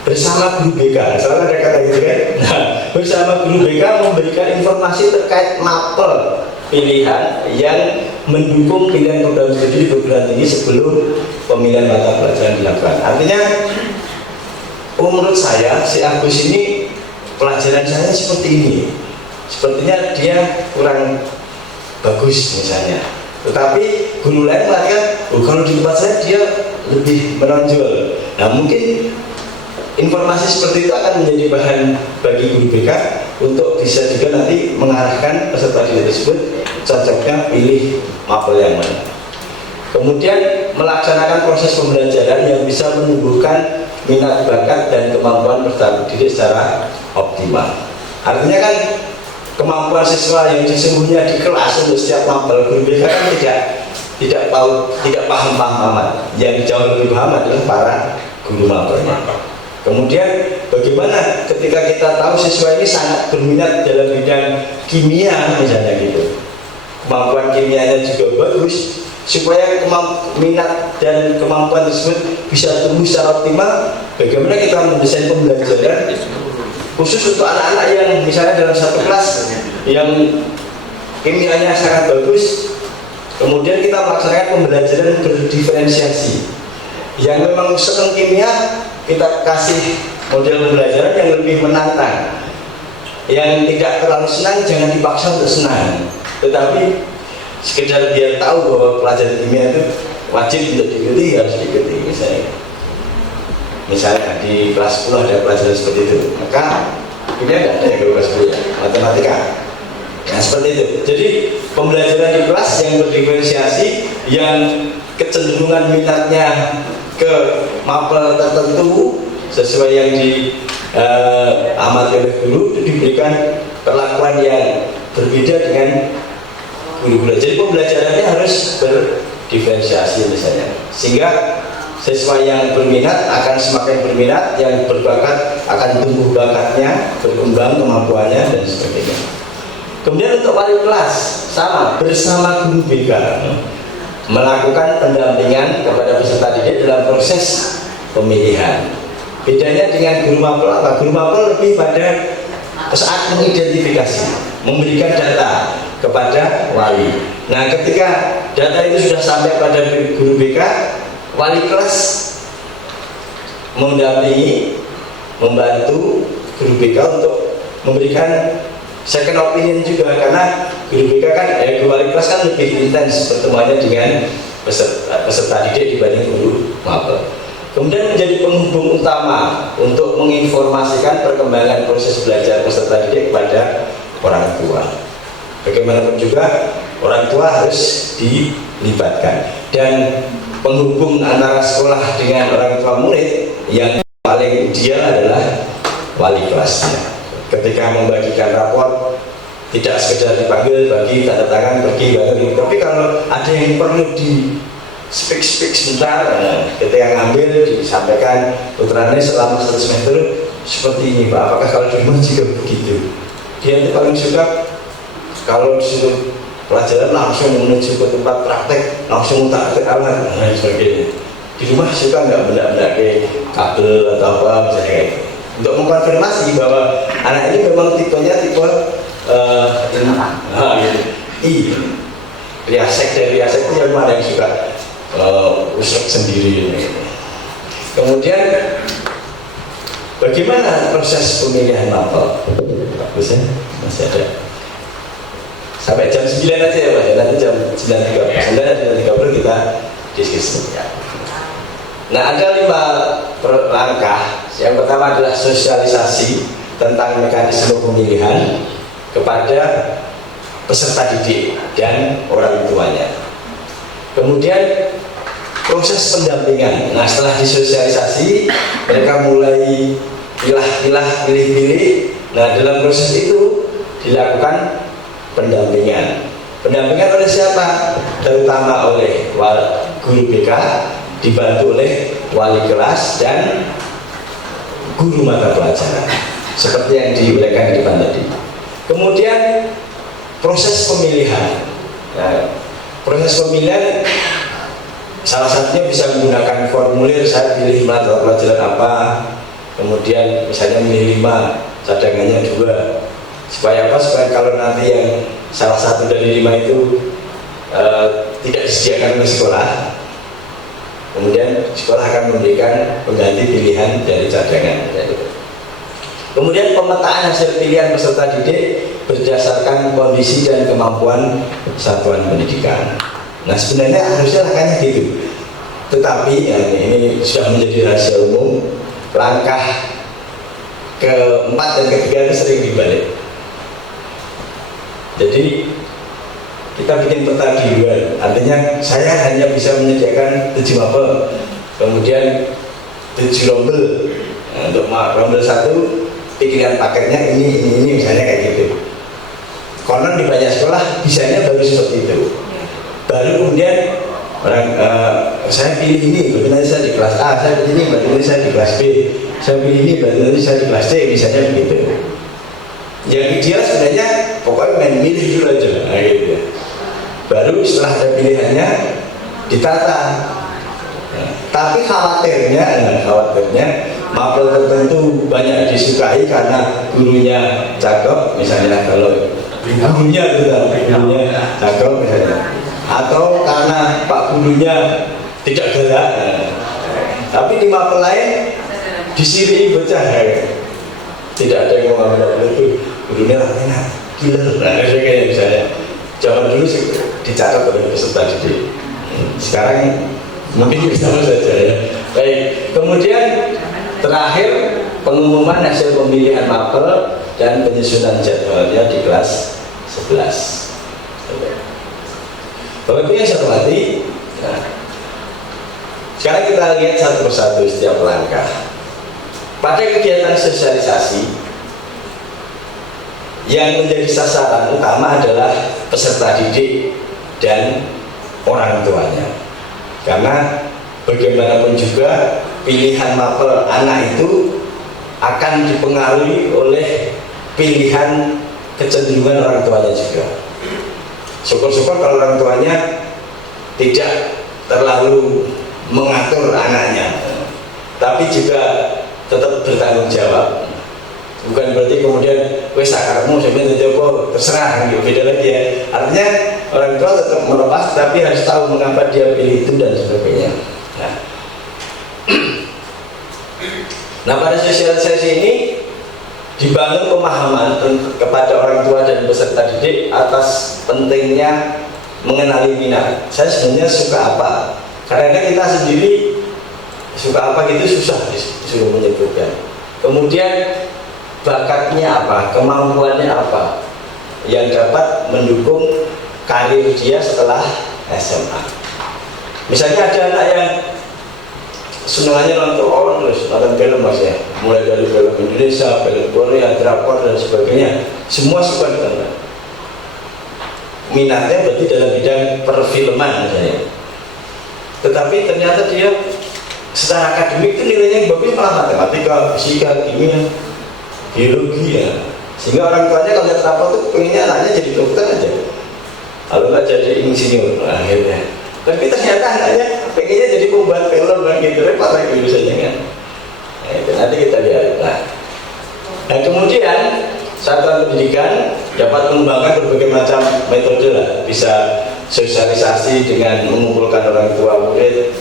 Bersama guru BK, soalnya ada kata gitu kan. Nah, bersama guru BK memberikan informasi terkait mapel pilihan yang mendukung pilihan program studi di perguruan tinggi sebelum pemilihan mata pelajaran dilakukan. Artinya, menurut saya si Agus ini pelajaran saya seperti ini, sepertinya dia kurang bagus misalnya. Tetapi guru lain mengatakan, oh, kalau di tempat saya dia lebih menonjol. Nah mungkin informasi seperti itu akan menjadi bahan bagi guru BK untuk bisa juga nanti mengarahkan peserta didik tersebut cocoknya pilih mapel yang mana. Kemudian melaksanakan proses pembelajaran yang bisa menumbuhkan minat bakat dan kemampuan peserta didik secara optimal. Artinya kan kemampuan siswa yang sesungguhnya di kelas untuk setiap mapel, guru BK kan tidak paham amat. Yang jauh lebih paham adalah para guru mapelnya. Kemudian bagaimana ketika kita tahu siswa ini sangat berminat dalam bidang kimia misalnya gitu, kemampuan kimianya juga bagus, supaya minat dan kemampuan tersebut bisa tumbuh secara optimal. Bagaimana kita mendesain pembelajaran khusus untuk anak-anak yang misalnya dalam satu kelas yang kimianya sangat bagus, kemudian kita melaksanakan pembelajaran berdiferensiasi. Yang memang senang kimia, kita kasih model pembelajaran yang lebih menantang. Yang tidak terlalu senang, jangan dipaksa untuk senang, tetapi sekedar dia tahu bahwa pelajaran kimia itu wajib untuk diikuti, harus diikuti. Misalnya di kelas 10 ada pelajaran seperti itu, maka kimia tidak ada yang kelas 10 ya, matematika. Nah seperti itu. Jadi pembelajaran di kelas yang berdiferensiasi, yang kecenderungan minatnya ke mapel tertentu sesuai yang diamati oleh guru, itu diberikan perlakuan yang berbeda dengan guru-guru. Jadi pembelajarannya harus berdiferensiasi misalnya, sehingga siswa yang berminat akan semakin berminat, yang berbakat akan tumbuh bakatnya, berkembang kemampuannya dan sebagainya. Kemudian untuk wali kelas sama, bersama guru BK melakukan pendampingan kepada peserta didik dalam proses pemilihan. Bedanya dengan guru mapel apa? Guru mapel lebih pada saat mengidentifikasi, memberikan data kepada wali. Nah ketika data itu sudah sampai pada guru BK, wali kelas mendampingi, membantu guru BK untuk memberikan second opinion juga, karena guru BK kan, guru wali kelas kan lebih intens pertemuannya dengan peserta didik dibanding guru mapel. Kemudian menjadi penghubung utama untuk menginformasikan perkembangan proses belajar peserta didik kepada orang tua. Bagaimanapun juga orang tua harus dilibatkan, dan penghubung antara sekolah dengan orang tua murid yang paling ideal adalah wali kelasnya. Ketika membagikan rapor, tidak sekedar dipanggil, bagi tanda tangan, pergi, bagi. Tapi kalau ada yang perlu di speak sebentar, ketika ngambil disampaikan putranya selama 1 semester seperti ini Pak. Apakah kalau di rumah juga begitu? dia itu paling suka kalau disuruh pelajaran langsung menuju ke tempat praktek, langsung tak alat dan lain sebagainya. Di rumah suka nggak benda-benda kayak kabel atau apa misalnya kayak gitu. Untuk mengkonfirmasi bahwa anak ini memang tipenya tipe riasek dari riasek itu yang mana yang suka usrek sendiri. Kemudian bagaimana proses pemilihan mapel? Bagus ya, masih ada. Sampai jam 9 aja ya Pak, nanti jam 9.30 kita diskusi. Nah, ada 5 langkah. Yang pertama adalah sosialisasi tentang mekanisme pemilihan kepada peserta didik dan orang tuanya. Kemudian proses pendampingan. Nah, setelah disosialisasi, mereka mulai pilih-pilih. Nah, dalam proses itu dilakukan pendampingan. Pendampingan oleh siapa? Terutama oleh guru BK, dibantu oleh wali kelas dan guru mata pelajaran, seperti yang diuraikan di depan tadi. Kemudian proses pemilihan. Nah, proses pemilihan salah satunya bisa menggunakan formulir. Saya pilih mata pelajaran apa, kemudian misalnya milih 5, cadangannya 2. Supaya apa? Supaya kalau nanti yang salah satu dari 5 itu tidak disediakan oleh sekolah, kemudian sekolah akan memberikan pengganti pilihan dari cadangan. Kemudian pemetaan hasil pilihan peserta didik berdasarkan kondisi dan kemampuan satuan pendidikan. Nah, sebenarnya harusnya langkahnya gitu. Tetapi ya, ini sudah menjadi rahasia umum. Langkah keempat dan ketiga itu sering dibalik. Jadi kita bikin peta duluan, artinya saya hanya bisa menyediakan 7 mapel, kemudian 7 rombel. Nah, untuk rombel 1 pilihan paketnya ini misalnya kayak gitu. Konon di banyak sekolah bisanya baru seperti itu. Baru kemudian orang saya pilih ini, berarti nanti saya di kelas A, saya pilih ini, berarti nanti saya di kelas B, saya pilih ini, berarti nanti saya di kelas C, misalnya begitu. Yang ideal sebenarnya pokoknya main milih dulu aja, nah, gitu ya. Baru setelah ada pilihannya ditata. Nah, tapi khawatirnya mapel tertentu banyak disukai karena gurunya cakep, misalnya kalau gurunya cakep misalnya, atau karena pak gurunya tidak galak. Nah, tapi di mapel lain disiri bocah. Tidak ada yang mengambil itu gurunya enak, killer. Nah, kayak misalnya zaman dulu sih dicatat oleh peserta didik. Sekarang mungkin sama saja ya. Baik, kemudian terakhir pengumuman hasil pemilihan mapel dan penyusunan jadwalnya di kelas 11. Bapak Ibu yang saya hormati, nah, sekarang kita lihat satu persatu setiap langkah. Pada kegiatan sosialisasi yang menjadi sasaran utama adalah peserta didik dan orang tuanya. Karena bagaimanapun juga pilihan mapel anak itu akan dipengaruhi oleh pilihan kecenderungan orang tuanya juga. Syukur-syukur kalau orang tuanya tidak terlalu mengatur anaknya, tapi juga tetap bertanggung jawab. Bukan berarti kemudian wes akarmu sampai terjawab terserah, gitu. Beda lagi ya. Artinya orang tua tetap melepas, tapi harus tahu mengapa dia pilih itu dan sebagainya. Nah, pada sosialisasi ini dibangun pemahaman kepada orang tua dan peserta didik atas pentingnya mengenali minat. Saya sebenarnya suka apa? Karena kita sendiri suka apa gitu susah disuruh menyebutkan. Kemudian bakatnya apa, kemampuannya apa yang dapat mendukung karir dia setelah SMA. Misalnya ada anak yang senangannya nonton film mas ya, mulai dari film Indonesia, film Korea, drakor dan sebagainya, semua suka ditonton. Minatnya berarti dalam bidang perfilman misalnya. Tetapi ternyata dia secara akademik itu nilainya bagus, malah matematika, fisika, kimia, biologi ya. Sehingga orang tuanya kalau lihat rapor tuh pengennya anaknya jadi dokter aja, kalau nggak jadi insinyur akhirnya. Tapi ternyata anaknya pengennya jadi pembuat film kan gitu, repot lagi urusannya kan. Nah, itu nanti kita lihat. Nah kemudian satuan pendidikan dapat mengembangkan berbagai macam metode lah, bisa sosialisasi dengan mengumpulkan orang tua murid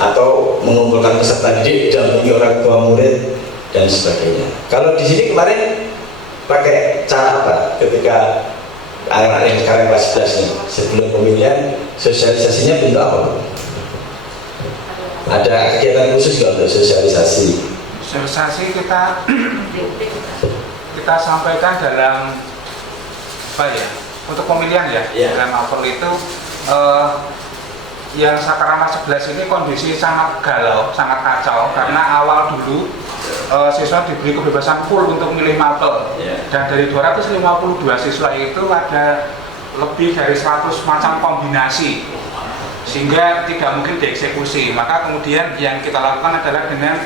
atau mengumpulkan peserta didik, dampingi orang tua murid dan sebagainya. Kalau di sini kemarin pakai cara apa? Ketika anak-anak yang sekarang kelas 11 nih, sebelum pemilihan sosialisasinya bentuk apa? Ada kegiatan khusus nggak untuk sosialisasi? Sosialisasi kita sampaikan dalam apa ya? Untuk pemilihan ya, dalam apel itu yang Sakarama 11 ini kondisi sangat galau, sangat kacau karena awal dulu siswa diberi kebebasan full untuk milih mapel dan dari 252 siswa itu ada lebih dari 100 macam kombinasi sehingga tidak mungkin dieksekusi. Maka kemudian yang kita lakukan adalah dengan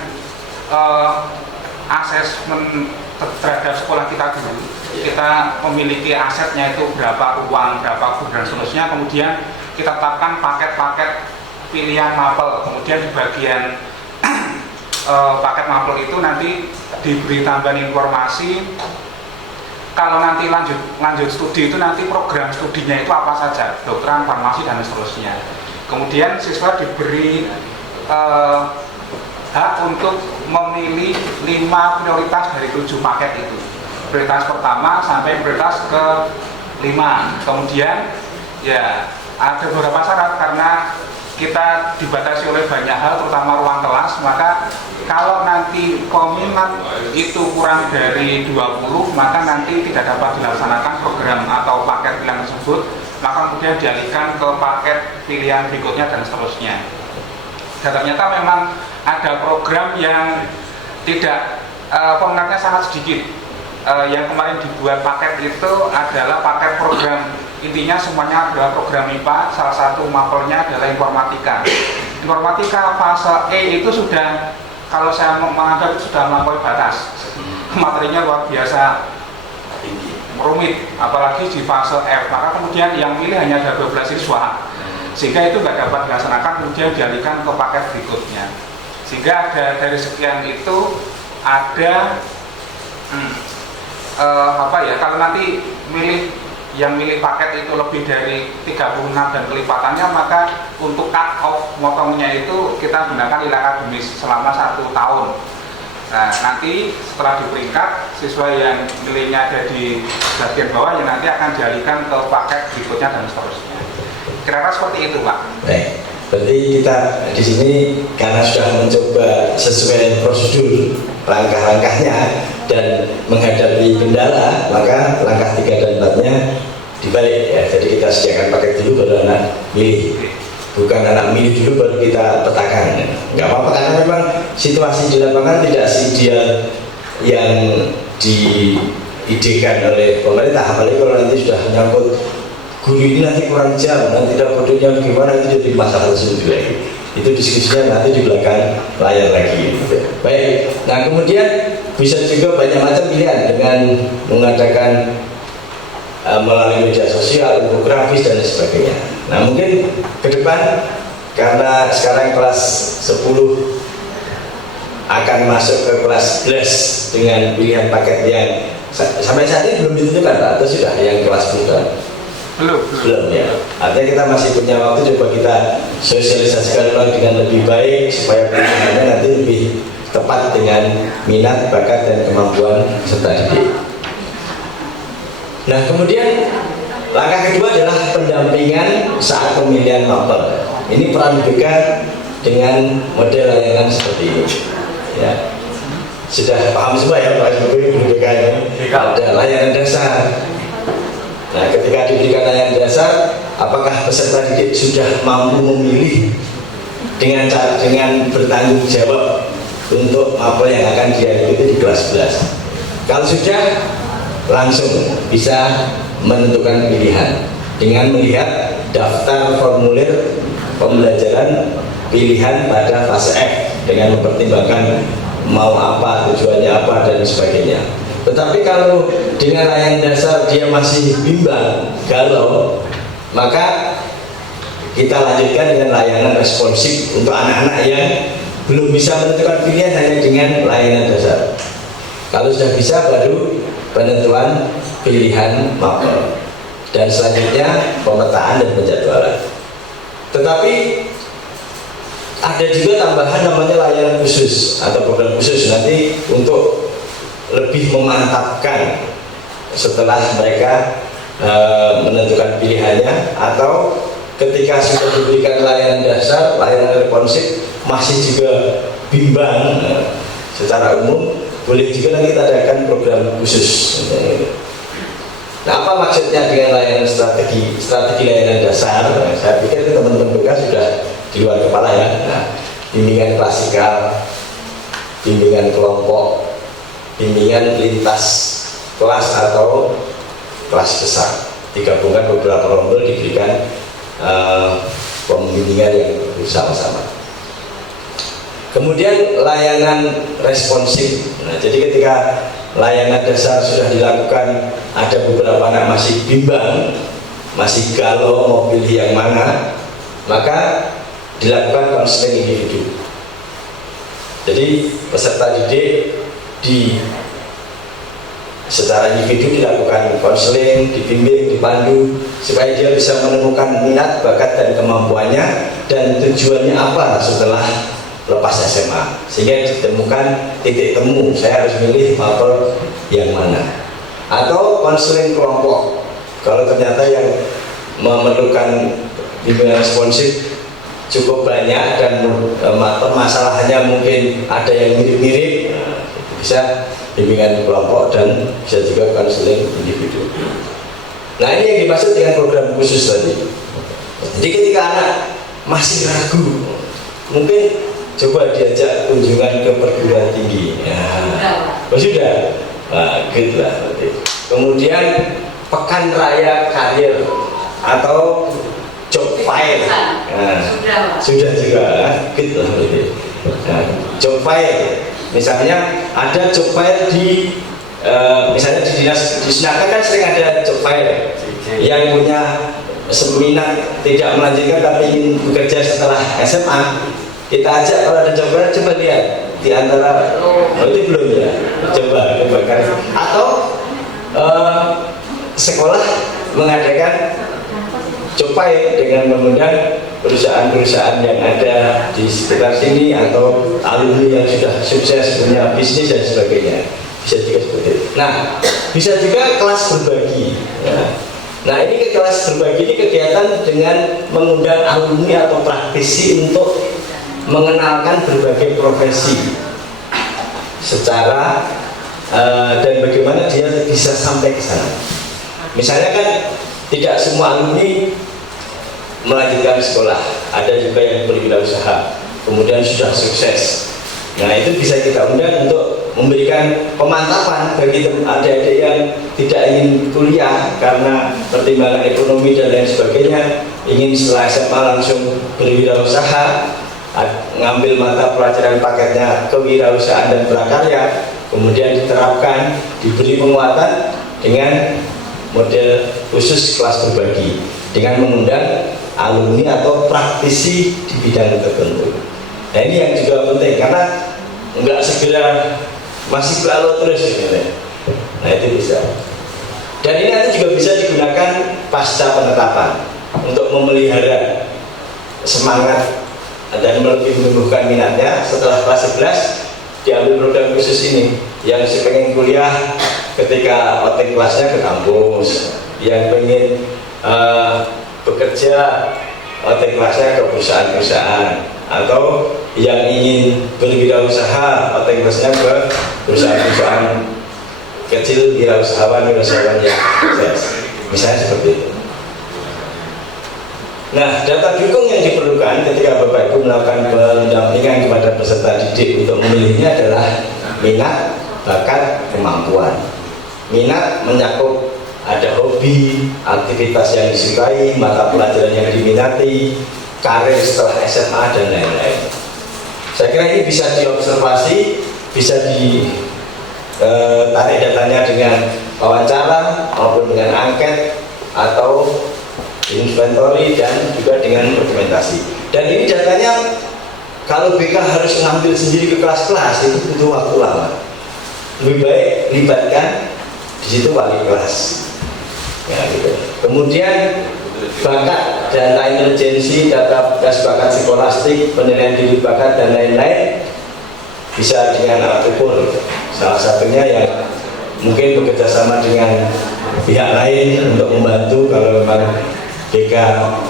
asesmen terhadap sekolah kita dulu. Kita memiliki asetnya itu berapa uang, berapa guru dan seterusnya. Kemudian kita tetapkan paket-paket pilihan mapel. Kemudian di bagian paket mapel itu nanti diberi tambahan informasi kalau nanti lanjut studi itu nanti program studinya itu apa saja, kedokteran, farmasi dan seterusnya. Kemudian siswa diberi hak untuk memilih 5 prioritas dari 7 paket itu. Prioritas pertama sampai prioritas ke-5. Kemudian ya ada beberapa syarat karena kita dibatasi oleh banyak hal, terutama ruang kelas. Maka kalau nanti peminat itu kurang dari 20, maka nanti tidak dapat dilaksanakan program atau paket pilihan tersebut. Maka kemudian dialihkan ke paket pilihan berikutnya dan seterusnya. Dan ternyata memang ada program yang tidak peminatnya sangat sedikit. Yang kemarin dibuat paket itu adalah paket program, intinya semuanya adalah program IPA, salah satu mapelnya adalah informatika. Informatika fase E itu sudah, kalau saya menganggap itu sudah melampaui batas, materinya luar biasa rumit, apalagi di fase F. Maka kemudian yang pilih hanya ada 12 siswa, sehingga itu nggak dapat dilaksanakan, kemudian dialihkan ke paket berikutnya. Sehingga ada dari sekian itu ada kalau nanti yang milih paket itu lebih dari 36 dan kelipatannya, maka untuk cut off motongnya itu kita gunakan nilai akademis selama 1 tahun. Nah, nanti setelah diperingkat, siswa yang milihnya ada di bagian bawah yang nanti akan dialihkan ke paket berikutnya dan seterusnya. Kira-kira seperti itu, Pak. Baik. Berarti kita di sini karena sudah mencoba sesuai prosedur langkah-langkahnya dan menghadapi kendala, maka langkah 3 dan 4-nya dibalik ya. Jadi kita sediakan paket dulu baru anak milih, bukan anak milih dulu baru kita petakan. Nggak apa-apa karena memang situasi di lapangan tidak ideal yang diidekan oleh pemerintah. Apalagi kalau nanti sudah menyangkut guru ini nanti kurang jam, nanti dampaknya gimana, itu jadi masalah tersendiri lagi. Itu diskusinya nanti di belakang layar lagi. Baik, nah kemudian bisa juga banyak macam pilihan dengan mengadakan melalui media sosial, infografis dan sebagainya. Nah mungkin ke depan karena sekarang kelas 10 akan masuk ke kelas 11 dengan pilihan paket yang sampai saat ini belum ditentukan Pak, atau sudah yang kelas 10? Belum ya. Artinya kita masih punya waktu, coba kita sosialisasikan ulang dengan lebih baik supaya pilihannya nanti lebih tepat dengan minat, bakat dan kemampuan peserta didik. Nah kemudian langkah kedua adalah pendampingan saat pemilihan mapel. Ini peran BK dengan model layanan seperti ini. Ya. Sudah paham semua ya Pak BK ini? Ada layanan dasar. Nah, ketika diberikan layanan dasar, apakah peserta didik sudah mampu memilih dengan bertanggung jawab untuk mapel yang akan dia ikuti di kelas 11? Kalau sudah, langsung bisa menentukan pilihan dengan melihat daftar formulir pembelajaran pilihan pada fase F dengan mempertimbangkan mau apa, tujuannya apa dan sebagainya. Tetapi kalau dengan layanan dasar dia masih bimbang, galau, maka kita lanjutkan dengan layanan responsif untuk anak-anak yang belum bisa menentukan pilihan hanya dengan layanan dasar. Kalau sudah bisa, baru penentuan pilihan mapel dan selanjutnya pemetaan dan penjadwalan. Tetapi ada juga tambahan namanya layanan khusus atau program khusus nanti untuk lebih memantapkan setelah mereka menentukan pilihannya, atau ketika sudah diberikan layanan dasar, layanan responsif masih juga bimbang secara umum, boleh juga nanti kita adakan program khusus. Nah, apa maksudnya dengan layanan strategi layanan dasar? Saya pikir teman-teman BK sudah di luar kepala ya. Nah, bimbingan klasikal, bimbingan kelompok, bimbingan lintas kelas atau kelas besar, digabungkan beberapa rombel diberikan pembimbingan yang bersama-sama. Kemudian layanan responsif. Nah, jadi ketika layanan dasar sudah dilakukan, ada beberapa anak masih bimbang, masih galau mau pilih yang mana, maka dilakukan konseling individu. Jadi peserta didik secara individu dilakukan konseling, dibimbing, dipandu supaya dia bisa menemukan minat, bakat dan kemampuannya dan tujuannya apa setelah lepas SMA, sehingga ditemukan titik temu, saya harus milih mapel yang mana. Atau konseling kelompok, kalau ternyata yang memerlukan bimbingan responsif cukup banyak dan permasalahannya mungkin ada yang mirip-mirip, bisa bimbingan kelompok dan bisa juga konseling individu. Nah, ini yang dimaksud dengan program khusus tadi. Jadi ketika anak masih ragu, mungkin coba diajak kunjungan ke perguruan tinggi. Sudah. Nah, gitu lah. Kemudian pekan raya karir atau job fair. Nah, sudah juga. Gitu lah. Nah, job fair. Misalnya ada job fair di misalnya di dinas Disnaker kan sering ada job fair yang punya seminat tidak melanjutkan tapi ingin bekerja setelah SMA. Kita ajak, kalau ada coba lihat di antara itu belum ya, coba kan. Atau sekolah mengadakan job fair dengan mengundang perusahaan-perusahaan yang ada di sekitar sini atau alumni yang sudah sukses punya bisnis dan sebagainya, bisa juga seperti itu. Nah, bisa juga kelas berbagi ya. Nah, ini kelas berbagi ini kegiatan dengan mengundang alumni atau praktisi untuk mengenalkan berbagai profesi secara dan bagaimana dia bisa sampai ke sana. Misalnya kan tidak semua alumni melanjutkan sekolah, ada juga yang berwirausaha kemudian sudah sukses. Nah, itu bisa kita undang untuk memberikan pemantapan bagi adik-adik yang tidak ingin kuliah karena pertimbangan ekonomi dan lain sebagainya, ingin setelah SMA langsung berwirausaha, ngambil mata pelajaran paketnya kewirausahaan dan prakarya, kemudian diterapkan, diberi penguatan dengan model khusus kelas berbagi dengan mengundang alumni atau praktisi di bidang tertentu. Nah, ini yang juga penting karena nggak segera masih galau terus gitu. Nah, itu bisa. Dan ini nanti juga bisa digunakan pasca penetapan untuk memelihara semangat dan lebih menumbuhkan minatnya. Setelah kelas 11 diambil program khusus ini. Yang pengen kuliah ketika outing kelasnya ke kampus, yang pengen bekerja outing kelasnya ke perusahaan-perusahaan, atau yang ingin berwirausaha outing kelasnya ke perusahaan-perusahaan kecil, wirausahawan yang sukses, misalnya seperti itu. Nah, data dukung yang diperlukan ketika Bapak Ibu melakukan pendampingan kepada peserta didik untuk memilihnya adalah minat, bakat, kemampuan. Minat mencakup ada hobi, aktivitas yang disukai, mata pelajaran yang diminati, karir setelah SMA dan lain-lain. Saya kira ini bisa diobservasi, bisa tarik datanya dengan wawancara maupun dengan angket atau inventory dan juga dengan dokumentasi. Dan ini datanya kalau BK harus ngambil sendiri ke kelas-kelas itu butuh waktu lama. Lebih baik libatkan di situ wali kelas. Ya, gitu. Kemudian bakat, data intelijensi, data bakat skolastik, penilaian diri bakat dan lain-lain bisa dengan alat ukur. Salah satunya yang mungkin bekerjasama dengan pihak lain untuk membantu kalau memang BK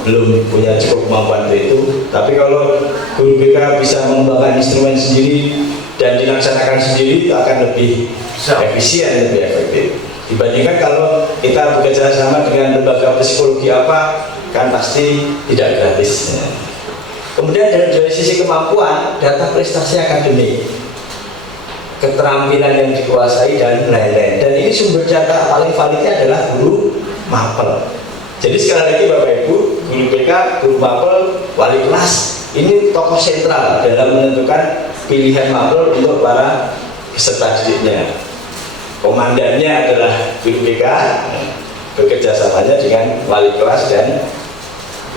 belum punya cukup kemampuan itu. Tapi kalau guru BK bisa mengembangkan instrumen sendiri dan dilaksanakan sendiri, itu akan lebih efisien, lebih efektif dibandingkan kalau kita bekerja sama dengan lembaga psikologi apa, kan pasti tidak gratis. Kemudian dari sisi kemampuan, data prestasi akademik, keterampilan yang dikuasai dan lain-lain. Dan ini sumber data paling validnya adalah guru mapel. Jadi sekali lagi Bapak Ibu, guru BK, guru mapel, wali kelas, ini tokoh sentral dalam menentukan pilihan mapel untuk para peserta didiknya. Komandannya adalah guru BK, bekerjasamanya dengan wali kelas dan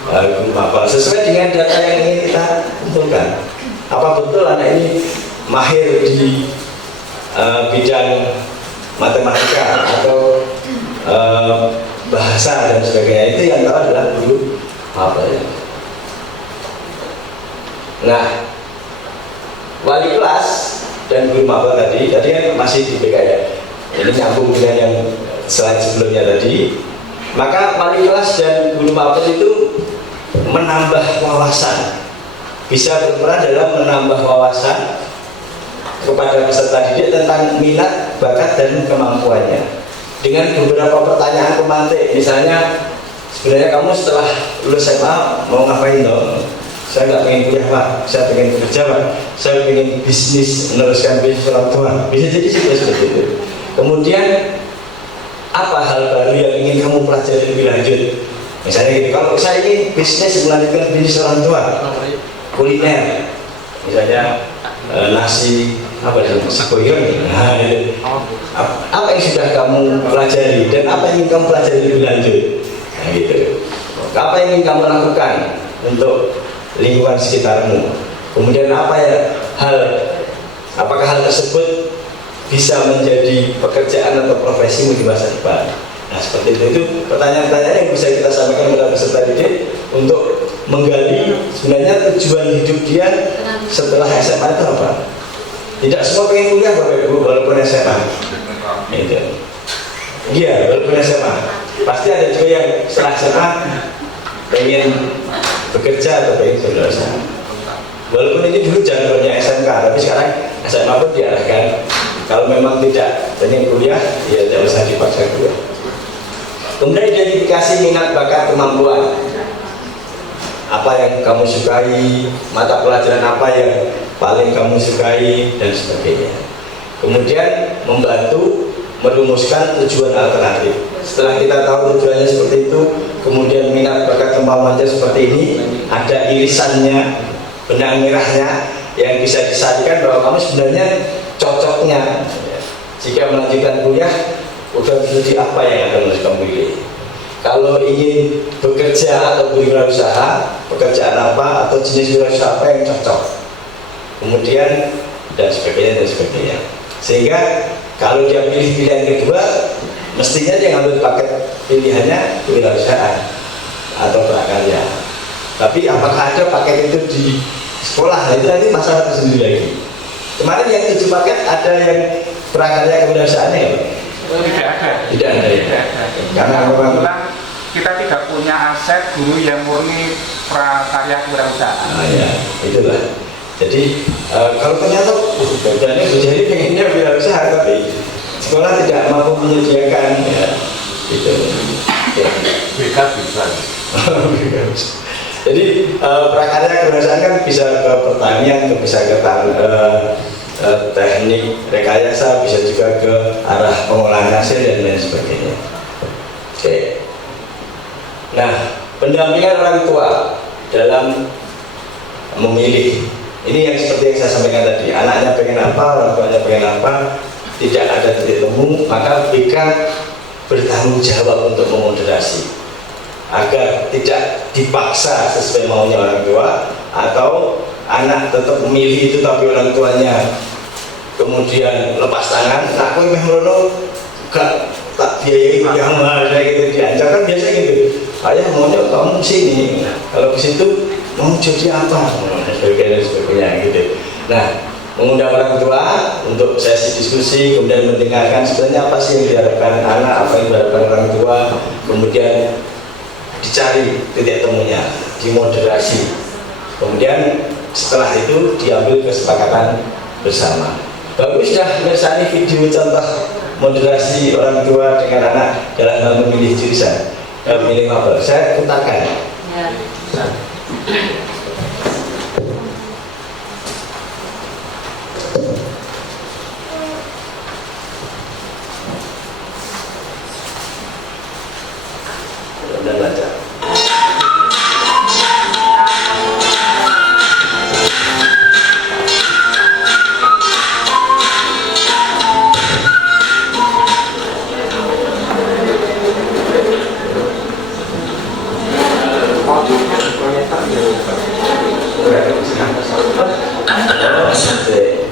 guru mapel sesuai dengan data yang ingin kita kumpulkan. Apa betul anak ini mahir di bidang matematika atau bahasa dan sebagainya, itu yang tahu adalah guru mapel. Nah, wali kelas dan guru mapel tadi kan masih di BK ya. Ini nyambung dengan yang slide sebelumnya tadi. Maka wali kelas dan guru mapel itu menambah wawasan, bisa berperan dalam menambah wawasan kepada peserta didik tentang minat, bakat, dan kemampuannya. Dengan beberapa pertanyaan pemantik, misalnya sebenarnya kamu setelah lulus SMA mau ngapain dong? Saya nggak pengen kuliah Pak, saya pengen bekerja Pak, saya pengen bisnis, meneruskan bisnis orang tua. Bisa jadi seperti itu. Kemudian apa hal baru yang ingin kamu pelajari lebih lanjut? Misalnya gitu, kalau saya ingin bisnis melanjutkan bisnis orang tua, kuliner, misalnya nasi apa itu sekoyon, nah itu apa yang sudah kamu pelajari dan apa yang ingin kamu pelajari lebih lanjut, nah gitu. Apa yang ingin kamu lakukan untuk lingkungan sekitarmu? Kemudian apa ya apakah hal tersebut bisa menjadi pekerjaan atau profesimu di masa depan? Nah seperti itu pertanyaan-pertanyaan yang bisa kita sampaikan kepada peserta didik untuk menggali sebenarnya tujuan hidup dia setelah SMA itu apa. Tidak semua pengen kuliah Bapak Ibu walaupun SMA. Itu. Iya, walaupun SMA. Pasti ada juga yang setelah SMA pengen bekerja atau pengen berusaha. Walaupun ini dulu jalurnya SMK, tapi sekarang SMA pun diarahkan kalau memang tidak pengen kuliah, ya tidak usah dipaksa kuliah. Kemudian identifikasi minat, bakat, kemampuan. Apa yang kamu sukai, mata pelajaran apa yang paling kamu sukai, dan sebagainya. Kemudian membantu merumuskan tujuan alternatif. Setelah kita tahu tujuannya seperti itu, kemudian minat, bakat, kemampuannya seperti ini, ada irisannya, benang merahnya yang bisa disajikan bahwa kamu sebenarnya cocoknya jika melanjutkan kuliah udah studi apa yang akan harus kamu pilih. Kalau ingin bekerja atau berwirausaha, pekerjaan apa atau jenis wirausaha apa yang cocok, kemudian dan sebagainya. Sehingga kalau dia pilih pilihan kedua, mestinya dia ngambil paket pilihannya kewirausahaan atau prakarya. Tapi apakah ada paket itu di sekolah? Itu nanti masalah tersendiri lagi. Kemarin yang 7 paket ada yang prakarya kewirausahaannya ya? Tidak ada. Karena kebetulan kita tidak punya aset guru yang murni prakarya kewirausahaan. Ya, itulah. Jadi kalau ternyata kerjanya jadi pengennya wirausaha tapi sekolah tidak mampu menyediakan, ya, gitu. Ya. BK bisa. Jadi prakarya kewirausahaan kan bisa ke pertanian, bisa ke teknik rekayasa, bisa juga ke arah pengolahan hasil dan lain sebagainya. Oke. Nah, pendampingan orang tua dalam memilih, ini yang seperti yang saya sampaikan tadi, anaknya pengen apa, orang tuanya pengen apa, tidak ada titik temu, maka BK bertanggung jawab untuk memoderasi agar tidak dipaksa sesuai maunya orang tua, atau anak tetap memilih itu tapi orang tuanya kemudian lepas tangan. Nah, aku memang gak tak biayai yang mahal kayak gitu, diancam kan biasa gitu. Ayah maunya kamu sini, kalau ke situ mau jadi apa, sebagainya gitu. Nah, mengundang orang tua untuk sesi diskusi, kemudian mendengarkan sebenarnya apa sih yang diharapkan anak, apa yang diharapkan orang tua, kemudian dicari titik temunya, dimoderasi, kemudian setelah itu diambil kesepakatan bersama. Bagus dah misalnya video contoh moderasi orang tua dengan anak dalam hal memilih jurusan, memilih mabel. Saya putarkan. Ya. Dan baca.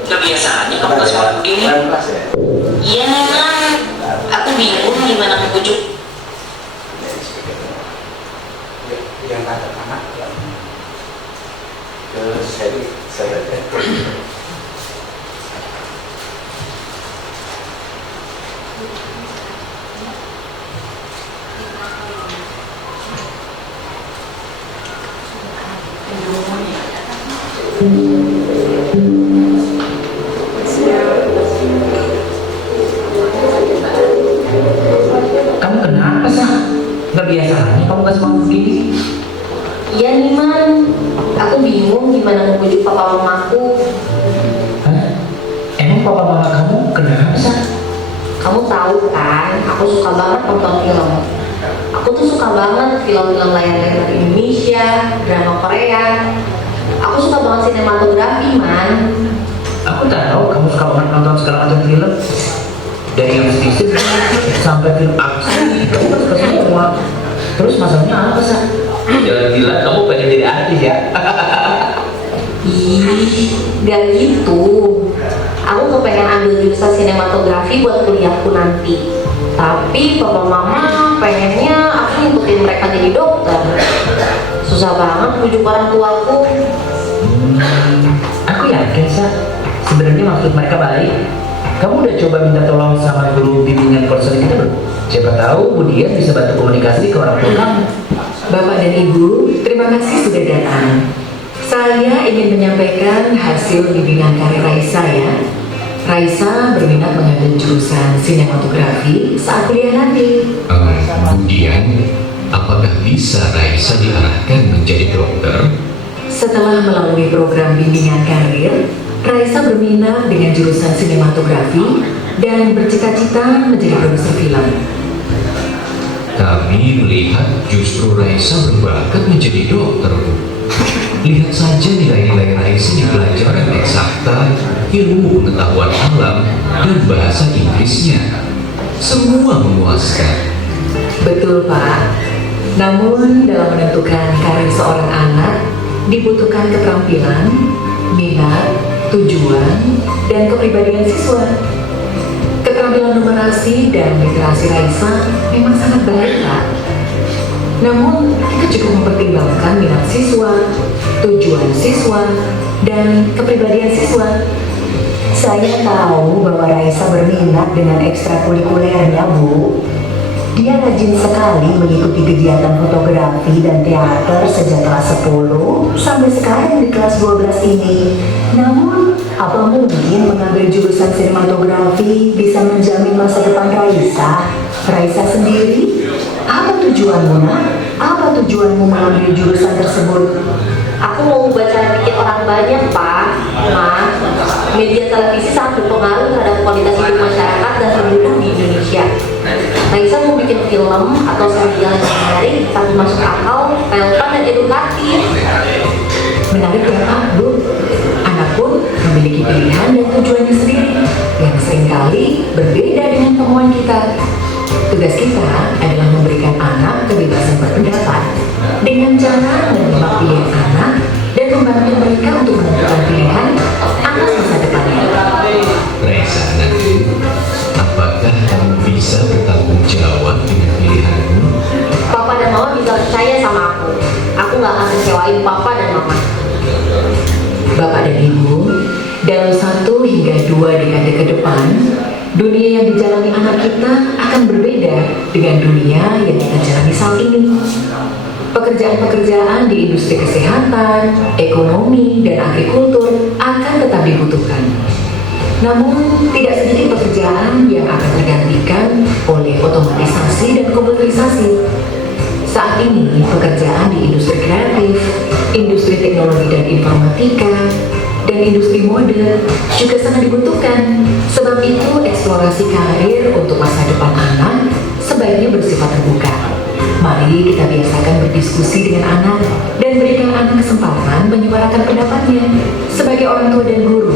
Kebiasaannya kamu ke sekolah begini. Iya, aku bingung gimana membujuk. Yang ada anak Ke saya Kamu kenapa sih? Kebiasaannya kamu gak semangat begini? Iya nih man, aku bingung gimana membujuk papa mamaku. Hah? Emang papa mama kamu kenapa sih? Kamu tahu kan, aku suka banget nonton film. Aku tuh suka banget film-film layar lebar Indonesia, drama Korea. Aku suka banget sinematografi man. Aku tahu kamu suka banget nonton segala macam film. Dari yang sedikit sampai film aksi, kamu kan suka semua. Terus masalahnya apa sih? Jangan bilang kamu pengen jadi artis ya? Ih, gak gitu. Aku kepengen ambil jurusan sinematografi buat kuliahku nanti. Tapi papa mama pengennya aku ngikutin mereka jadi dokter. Susah banget bujuk orang tuaku. Aku yakin sih, sebenarnya maksud mereka baik. Kamu udah coba minta tolong sama guru bimbingan konseling kita belum? Siapa tahu Bu Dian bisa bantu komunikasi ke orang tua kamu. Bapak dan Ibu, terima kasih sudah datang. Saya ingin menyampaikan hasil bimbingan karir Raisa ya. Raisa berminat mengambil jurusan sinematografi saat kuliah nanti. Bu Dian, apakah bisa Raisa diarahkan menjadi dokter? Setelah melalui program bimbingan karir, Raisa berminat dengan jurusan sinematografi dan bercita-cita menjadi produser film. Kami melihat justru Raisa berbakat menjadi dokter, Bu. Lihat saja nilai-nilai Raisa di pelajaran eksakta, ilmu pengetahuan alam, dan bahasa Inggrisnya. Semua memuaskan. Betul Pak, namun dalam menentukan karir seorang anak dibutuhkan keterampilan, minat, tujuan, dan kepribadian siswa. Keterampilan numerasi dan literasi Raisa memang sangat baik Pak. Namun kita juga mempertimbangkan minat siswa, tujuan siswa, dan kepribadian siswa. Saya tahu bahwa Raisa berminat dengan ekstrakurikulernya, Bu. Dia rajin sekali mengikuti kegiatan fotografi dan teater sejak kelas 10 sampai sekarang di kelas 12 ini. Namun, apa mungkin mengambil jurusan sinematografi bisa menjamin masa depan Raisa? Raisa sendiri? Apa tujuanmu, Nak? Apa tujuanmu mengambil jurusan tersebut? Aku mau baca dikit orang banyak Pak. Ma, media televisi sangat berpengaruh terhadap kualitas hidup masyarakat dan penduduk di Indonesia. Raisa mau bikin film atau serial yang menarik tapi masuk akal, relevan dan edukatif. Menarik ya Pak, Bu. Anak pun memiliki pilihan dan tujuannya sendiri yang seringkali berbeda dengan temuan kita. Tugas kita adalah memberikan anak kebebasan berpendapat dengan cara menyimak pilihan anak dan membantu mereka untuk menentukan pilihan atas masa depannya. Raisa anakku, apakah kamu bisa bertanggung jawab dengan pilihanmu? Papa dan Mama bisa percaya sama aku. Aku nggak akan kecewain Papa dan Mama. Bapak dan Ibu, dalam 1 hingga 2 dekade ke depan, dunia yang dijalani anak kita akan berbeda dengan dunia yang kita jalani saat ini. Pekerjaan-pekerjaan di industri kesehatan, ekonomi, dan agrikultur akan tetap dibutuhkan. Namun, tidak sedikit pekerjaan yang akan tergantikan oleh otomatisasi dan komputerisasi. Saat ini, pekerjaan di industri kreatif, industri teknologi dan informatika, dan industri mode juga sangat dibutuhkan. Sebab itu, eksplorasi karir untuk masa depan anak sebaiknya bersifat terbuka. Mari kita biasakan berdiskusi dengan anak dan berikan anak kesempatan menyuarakan pendapatnya. Sebagai orang tua dan guru,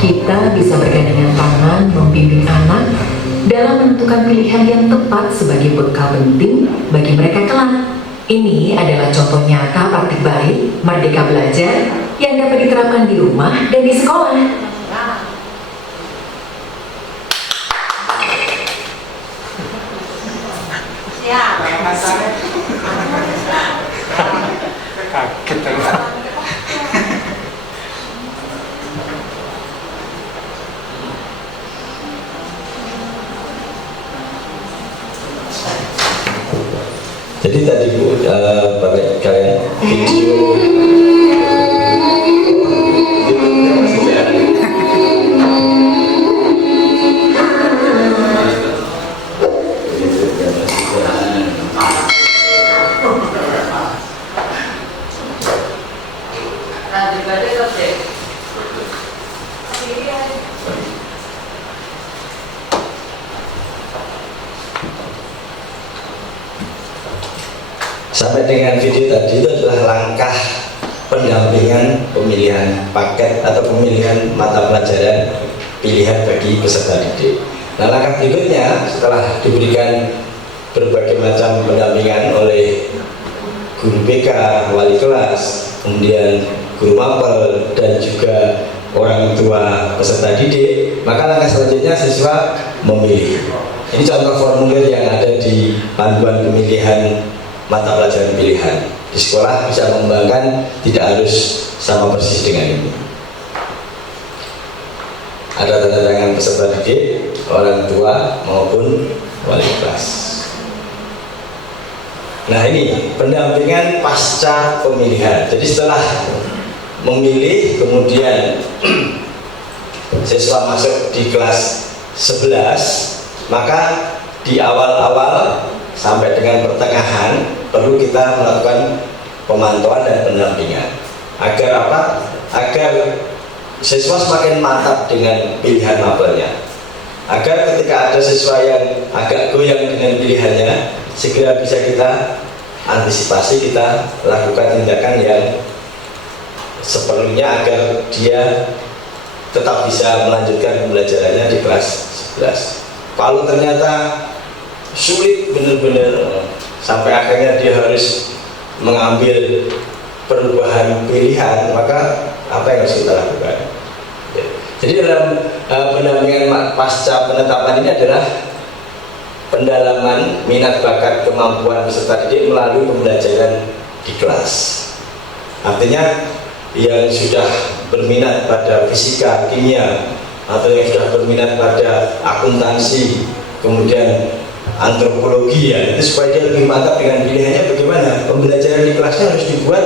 kita bisa bergandengan tangan membimbing anak dalam menentukan pilihan yang tepat sebagai bekal penting bagi mereka kelak. Ini adalah contoh nyata praktik baik Merdeka Belajar yang dapat diterapkan di rumah dan di sekolah. Kaget ya. Jadi tadi Bu, pakai kalian video sampai dengan video tadi itu adalah langkah pendampingan pemilihan paket atau pemilihan mata pelajaran pilihan bagi peserta didik. Nah, langkah berikutnya setelah diberikan berbagai macam pendampingan oleh guru BK, wali kelas, kemudian guru mapel dan juga orang tua peserta didik, maka langkah selanjutnya siswa memilih. Ini contoh formulir yang ada di panduan pemilihan mata pelajaran pilihan. Di sekolah bisa mengembangkan, tidak harus sama persis dengan ini. Ada tanda tangan peserta didik, orang tua maupun wali kelas. Nah, ini pendampingan pasca pemilihan. Jadi setelah memilih, kemudian siswa masuk di kelas 11, maka di awal-awal sampai dengan pertengahan perlu kita melakukan pemantauan dan pendampingan. Agar apa? Agar siswa semakin mantap dengan pilihan mapelnya. Agar ketika ada siswa yang agak goyang dengan pilihannya, segera bisa kita antisipasi, kita lakukan tindakan yang seperlunya agar dia tetap bisa melanjutkan pembelajarannya di kelas 11. Kalau ternyata sulit benar-benar sampai akhirnya dia harus mengambil perubahan pilihan, maka apa yang harus kita lakukan? Jadi dalam pendampingan pasca penetapan ini adalah pendalaman minat bakat kemampuan peserta didik melalui pembelajaran di kelas. Artinya yang sudah berminat pada fisika, kimia, atau yang sudah berminat pada akuntansi, kemudian antropologi, ya, itu supaya dia lebih mantap dengan pilihannya. Bagaimana pembelajaran di kelasnya harus dibuat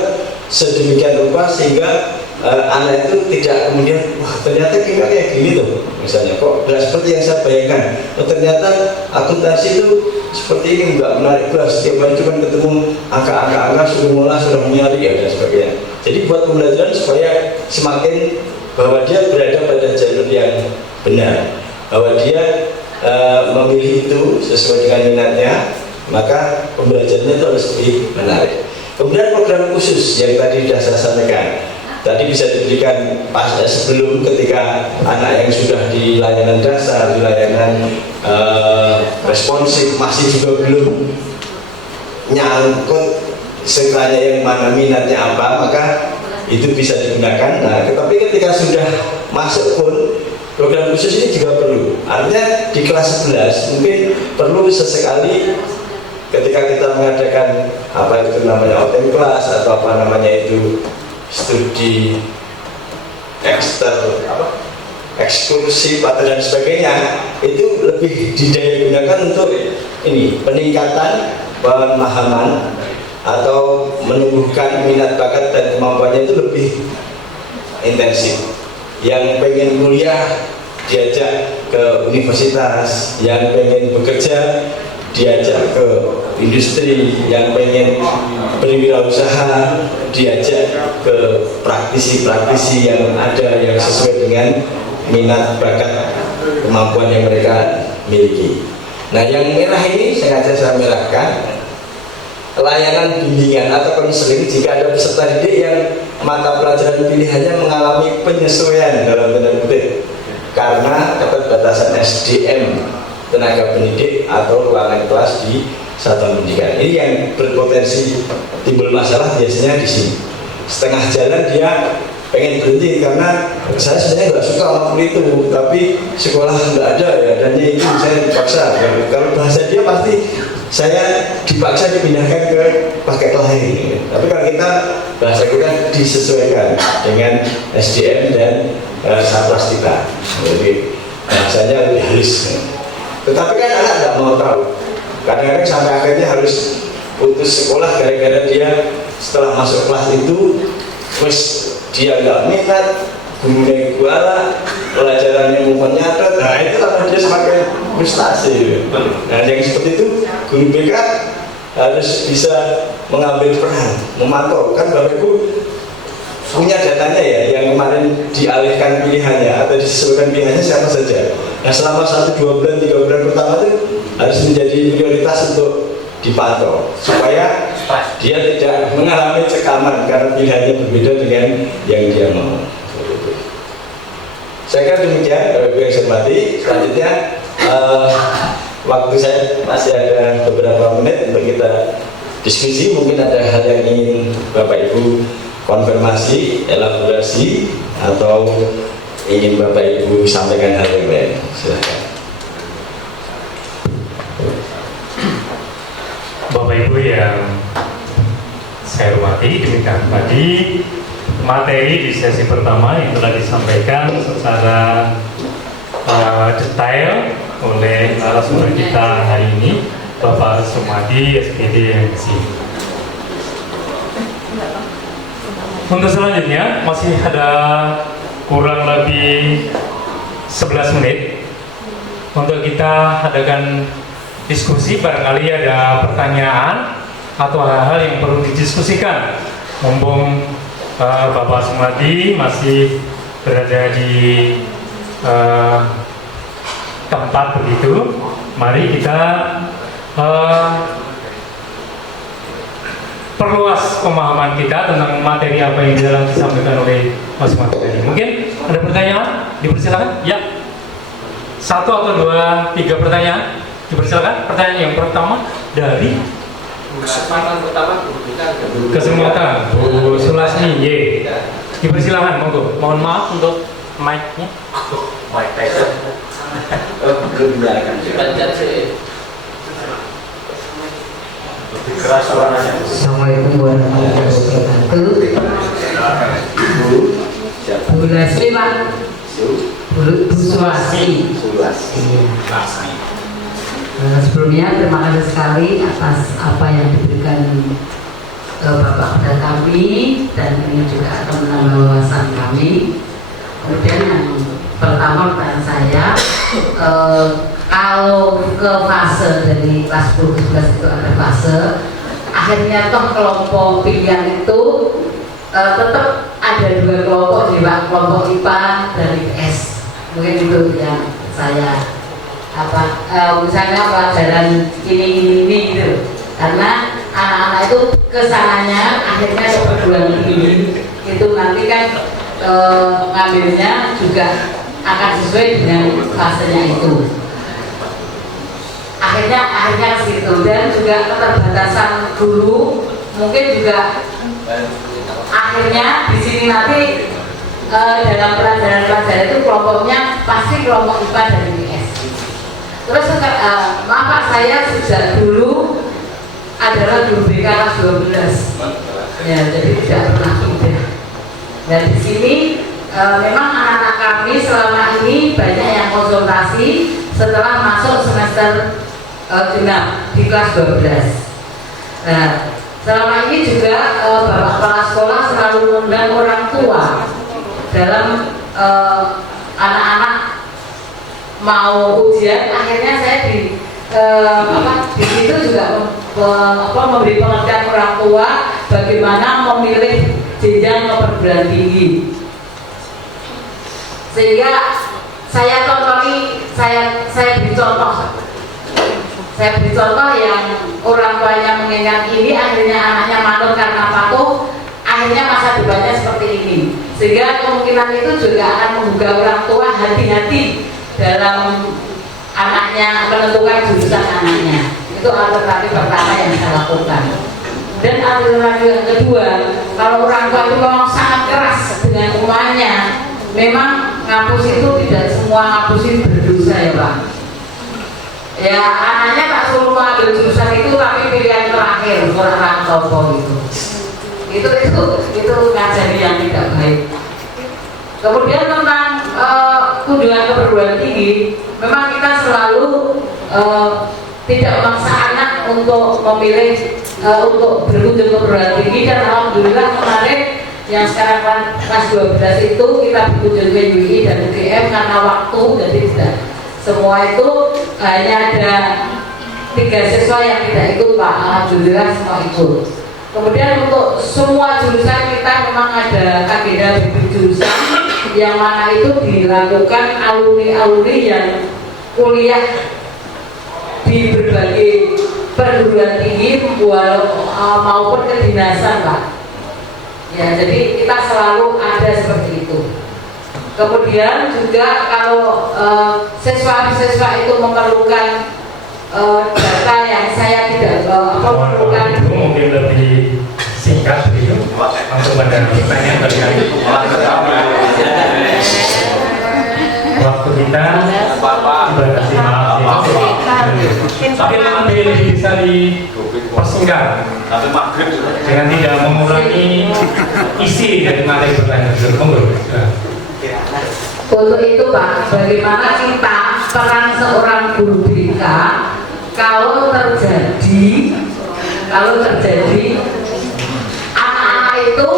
sedemikian rupa sehingga anak itu tidak kemudian, wah ternyata kimia kayak gini tuh, misalnya kok nggak seperti yang saya bayangkan, oh ternyata akuntansi itu seperti ini, nggak menarik kelas, setiap hari cuma ketemu angka-angka suruh ngolah, suruh nyari, ya, dan sebagainya. Jadi buat pembelajaran supaya semakin bahwa dia berada pada jalur yang benar, bahwa dia memilih itu sesuai dengan minatnya, maka pembelajarannya itu harus lebih menarik. Kemudian program khusus yang tadi sudah saya sampaikan, tadi bisa diberikan pas sebelum ketika anak yang sudah di layanan dasar, di layanan responsif masih juga belum nyangkut sekiranya yang mana minatnya apa, maka itu bisa digunakan. Nah, tetapi ketika sudah masuk pun program khusus ini juga perlu. Artinya di kelas 11 mungkin perlu sesekali ketika kita mengadakan apa itu namanya open class atau apa namanya itu studi eksklusif atau dan sebagainya, itu lebih didaya gunakan untuk ini peningkatan pemahaman atau menumbuhkan minat bakat dan kemampuannya itu lebih intensif. Yang pengen kuliah diajak ke universitas, yang pengen bekerja diajak ke industri, yang pengen berwirausaha diajak ke praktisi-praktisi yang ada yang sesuai dengan minat bakat kemampuan yang mereka miliki. Nah, yang merah ini sengaja saya merahkan layanan bimbingan atau konseling jika ada peserta didik yang mata pelajaran pilihannya mengalami penyesuaian dalam tanda kutip karena keterbatasan SDM tenaga pendidik atau ruangan kelas di satuan pendidikan. Ini yang berpotensi timbul masalah biasanya di sini. Setengah jalan dia pengen berhenti karena saya sebenarnya nggak suka waktu itu, tapi sekolah nggak ada ya, dan itu saya dipaksa. Kalau bahasa dia pasti saya dipaksa dipindahkan ke paket lain. Tapi kalau kita bahasa kita disesuaikan dengan SDM dan satlas kita, jadi bahasanya lebih halus. Tetapi kan anak nggak mau tahu. Kadang-kadang sampai akhirnya harus putus sekolah gara-gara dia setelah masuk kelas itu, terus dia nggak minat, gurunya guala, pelajarannya mau nyatet. Nah itu akan dia semakin frustasi. Nah yang seperti itu guru BK harus bisa mengambil peran, memantau. Kan Bapak Ibu punya datanya ya, yang kemarin dialihkan pilihannya atau disesuaikan pilihannya siapa saja. Nah selama 1, 2 bulan, 3 bulan pertama itu harus menjadi prioritas untuk dipantau supaya dia tidak mengalami cekaman karena pilihannya berbeda dengan yang dia mau. Saya kira demikian, Bapak Ibu yang saya hormati. Selanjutnya waktu saya masih ada beberapa menit untuk kita diskusi. Mungkin ada hal yang ingin Bapak Ibu konfirmasi, elaborasi, atau ingin Bapak Ibu sampaikan hal yang lain. Silakan. Bapak Ibu yang saya hormati, demikian tadi materi di sesi pertama yang telah disampaikan secara detail oleh narasumber kita hari ini, Bapak Sumadi, SPD MC. Untuk selanjutnya masih ada kurang lebih 11 menit untuk kita adakan diskusi. Barangkali ada pertanyaan atau hal-hal yang perlu didiskusikan. Mumpung Bapak Sumadi masih berada di tempat begitu, mari kita perluas pemahaman kita tentang materi apa yang dalam disampaikan oleh Mas Mati tadi. Mungkin ada pertanyaan? Dipersilakan. Ya. 1 atau 2, 3 pertanyaan. Dipersilakan. Pertanyaan yang pertama dari Kesempatan Bu Sulasmi Y. Dipersilakan, monggo. Mohon maaf untuk mic-nya. Mike Tyson. Belum dinyalakan. Lebih keras suaranya. Assalamualaikum warahmatullahi wabarakatuh. Bu Lasmi Pak. Bu Sulasmi. Sebelumnya terima kasih sekali atas apa yang diberikan Bapak kepada kami, dan ini juga akan menambah wawasan kami. Kemudian yang pertama pertanyaan saya, kalau ke fase dari kelas 10 ke 11 itu ada fase, akhirnya toh kelompok pilihan itu tetap ada 2 kelompok nih Pak, kelompok IPA dan IPS. Mungkin itu yang saya misalnya pelajaran ini gitu, karena anak-anak itu kesananya akhirnya ke perguruan tinggi itu itu nanti kan ngambilnya juga akan sesuai dengan fasenya itu. Akhirnya ke situ, dan juga keterbatasan guru mungkin juga akhirnya di sini nanti dalam pelajaran itu kelompoknya pasti kelompok IPA dan IPS. Terus maka saya sejak dulu adalah guru BK kelas 12 ya, jadi tidak pernah pindah. Dan di sini memang anak-anak kami selama ini banyak yang konsultasi setelah masuk semester genap di kelas 12. Nah, selama ini juga Bapak Kepala Sekolah selalu mengundang orang tua dalam anak-anak mau ujian. Akhirnya saya di situ juga memberi pengertian orang tua bagaimana memilih jenjang ke perguruan tinggi, sehingga saya beri contoh yang orang tuanya mengingat ini, akhirnya anaknya manut karena patuh, akhirnya masa depannya seperti ini. Sehingga kemungkinan itu juga akan membuka orang tua hati-hati dalam anaknya menentukan jurusan anaknya. Itu alternatif pertama yang saya lakukan. Dan alternatif yang kedua, kalau orang tua itu memang sangat keras dengan umatnya, memang ngampus itu tidak semua ngampus itu berdosa ya Pak. Ya anaknya tak suruh mengambil jurusan itu, tapi pilihan terakhir orang topo itu ngajari yang tidak baik. Kemudian tentang kunjungan ke perguruan tinggi, memang kita selalu tidak memaksa anak untuk memilih untuk berkunjung ke perguruan tinggi, dan alhamdulillah kemarin yang sekarang kelas 12 itu kita berkunjung ke UI dan UGM karena waktu, jadi tidak semua itu, hanya ada 3 siswa yang tidak ikut Pak, alhamdulillah semua ikut. Kemudian untuk semua jurusan kita memang ada agenda bimbing jurusan yang mana itu dilakukan alumni-alumni yang kuliah di berbagai perguruan tinggi maupun kedinasan Pak. Ya, jadi kita selalu ada seperti itu. Kemudian juga kalau siswa-siswa itu memerlukan data yang saya tidak memerlukan, itu mungkin lebih singkat begitu langsung pada pertanyaan kali-kali. Waktu kita dibatasi, maaf ya. Tapi nanti bisa dipersingkat dengan tidak mengurangi isi dari materi pertanyaan tersebut. Untuk itu Pak, bagaimana kita peran seorang guru BK kalau terjadi anak-anak itu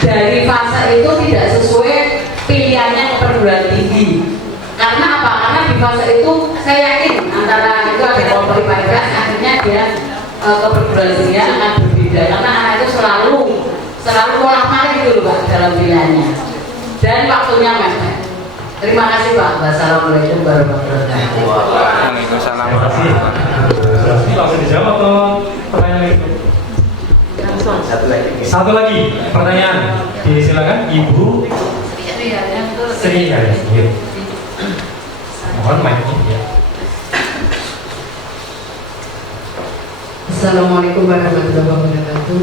dari fase itu tidak sesuai pilihannya ke perguruan tinggi. Karena apa? Karena di fase itu saya yakin antara itu ada kelompok IPA, akhirnya dia ke perguruan tinggi akan berbeda, karena anak itu selalu bolak-balik gitu loh Pak dalam pilihannya. Dan waktunya mepet. Terima kasih Pak. Wassalamualaikum warahmatullahi wabarakatuh. Waalaikumsalam. Terima kasih. Langsung dijawab atau pertanyaan itu? Satu lagi pertanyaan. Silakan Ibu Sri Haryani. Mohon mic-nya ya. Assalamualaikum warahmatullahi wabarakatuh.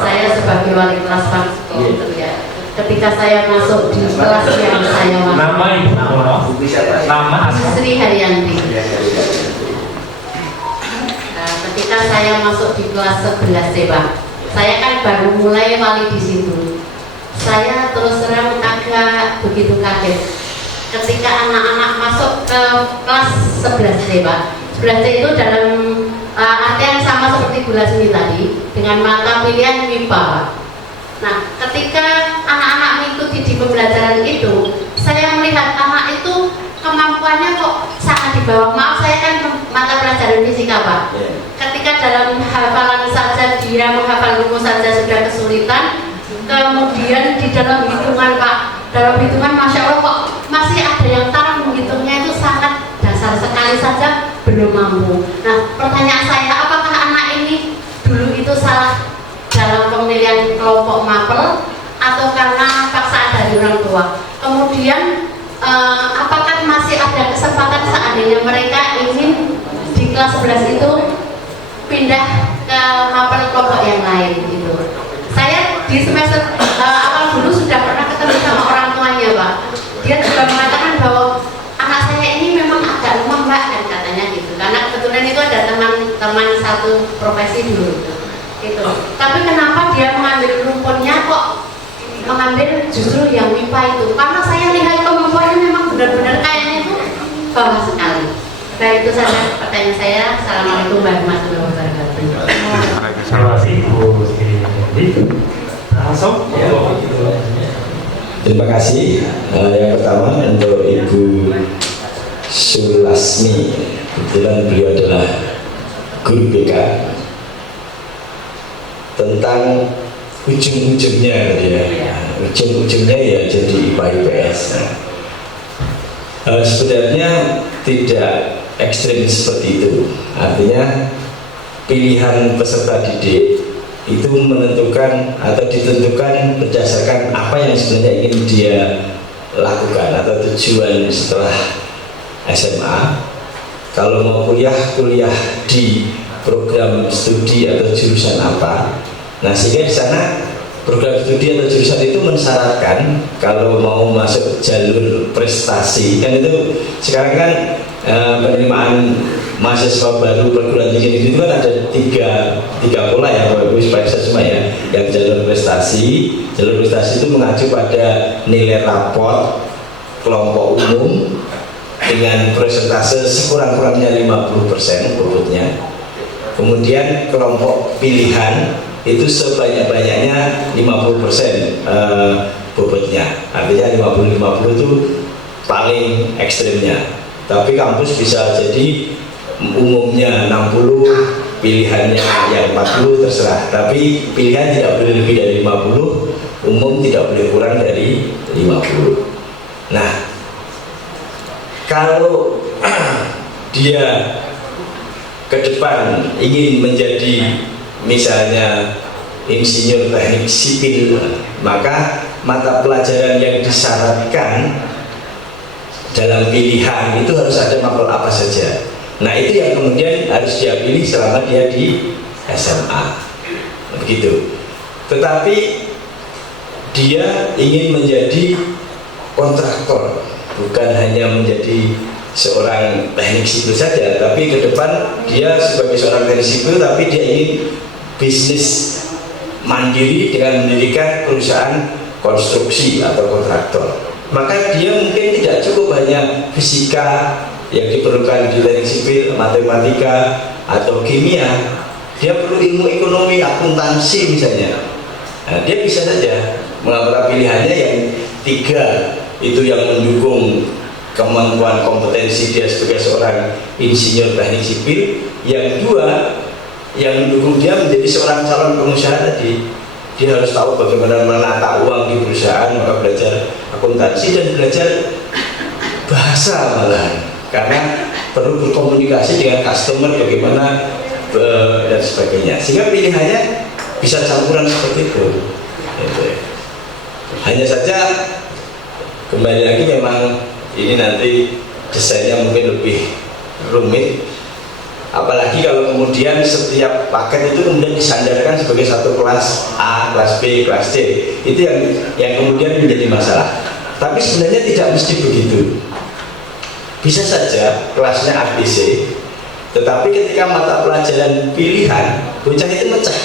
Saya sebagai wali kelas Pak ya. Ketika saya masuk di kelas yang saya masuk, Nama Ibu, nama asli. Sri Haryanti. Ketika saya masuk di kelas 11 Pak, saya kan baru mulai wali di situ. Saya terus terang agak begitu kaget ketika anak-anak masuk ke kelas 11 Pak. 11 itu dalam artian sama seperti Bu Lasmi tadi, dengan mata pilihan MIPA. Nah, ketika anak-anak mengikuti di pembelajaran itu, saya melihat anak itu kemampuannya kok sangat di bawah. Maaf, saya kan mata pelajaran fisika Pak. Ketika dalam hafalan saja, dia menghafal rumus saja sudah kesulitan, kemudian di dalam hitungan Pak, dalam hitungan Masya Allah kok masih ada yang taraf menghitungnya itu sangat dasar sekali saja belum mampu. Nah, pertanyaan saya, apakah anak ini dulu itu salah dalam pemilihan kelompok kelas 11 itu pindah ke mapel kelompok yang lain gitu. Saya di semester awal dulu sudah pernah ketemu sama orang tuanya, Pak. Dia juga mengatakan bahwa anak saya ini memang agak lemah, Mbak, dan katanya gitu. Karena kebetulan itu ada teman satu profesi dulu gitu. Tapi kenapa dia mengambil rumpunnya kok mengambil justru yang MIPA itu? Karena saya lihat kemampuannya memang benar-benar kayaknya itu bawah sekali. Nah, itu saja pertanyaan saya. Assalamualaikum warahmatullahi wabarakatuh. Terima kasih Bu Siti. Langsung ya. Terima kasih. Yang pertama untuk Ibu Sulasmi, kebetulan beliau adalah guru BK, tentang ujung-ujungnya ya. Ujung-ujungnya ya jadi IPA IPS. Sebenarnya tidak ekstrim seperti itu. Artinya pilihan peserta didik itu menentukan atau ditentukan berdasarkan apa yang sebenarnya ingin dia lakukan atau tujuan setelah SMA. Kalau mau kuliah di program studi atau jurusan apa. Nah, sehingga di sana program studi atau jurusan itu mensyaratkan kalau mau masuk jalur prestasi, kan itu sekarang kan penerimaan mahasiswa baru perguruan tinggi negeri itu kan ada tiga pola ya Bapak Ibu, supaya bisa semua ya. Yang jalur prestasi itu mengacu pada nilai raport kelompok umum dengan persentase sekurang-kurangnya 50% bobotnya. Kemudian kelompok pilihan itu sebanyak-banyaknya 50% bobotnya. Artinya 50-50 itu paling ekstrimnya. Tapi kampus bisa jadi umumnya 60, pilihannya yang 40 terserah. Tapi pilihan tidak boleh lebih dari 50, umum tidak boleh kurang dari 50. Nah, kalau dia ke depan ingin menjadi misalnya insinyur teknik sipil, maka mata pelajaran yang disyaratkan dalam pilihan itu harus ada mapel apa saja. Nah, itu yang kemudian harus dia pilih selama dia di SMA, begitu. Tetapi dia ingin menjadi kontraktor, bukan hanya menjadi seorang teknik sipil saja, tapi ke depan dia sebagai seorang teknik sipil, tapi dia ingin bisnis mandiri dengan mendirikan perusahaan konstruksi atau kontraktor. Maka dia mungkin tidak cukup hanya fisika yang diperlukan di teknik sipil, matematika atau kimia. Dia perlu ilmu ekonomi, akuntansi misalnya. Nah, dia bisa saja mengambil pilihannya yang tiga itu yang mendukung kemampuan kompetensi dia sebagai seorang insinyur teknik sipil, yang dua yang mendukung dia menjadi seorang calon pengusaha tadi. Dia harus tahu bagaimana menata uang di perusahaan, maka belajar akuntansi dan belajar bahasa malahan, karena perlu berkomunikasi dengan customer bagaimana dan sebagainya. Sehingga pilihannya bisa campuran seperti itu. Hanya saja kembali lagi memang ini nanti desainnya mungkin lebih rumit. Apalagi kalau kemudian setiap paket itu kemudian disandarkan sebagai satu kelas A, kelas B, kelas C. Itu yang kemudian menjadi masalah. Tapi sebenarnya tidak mesti begitu. Bisa saja kelasnya ABC, tetapi ketika mata pelajaran pilihan, bocah itu mecah.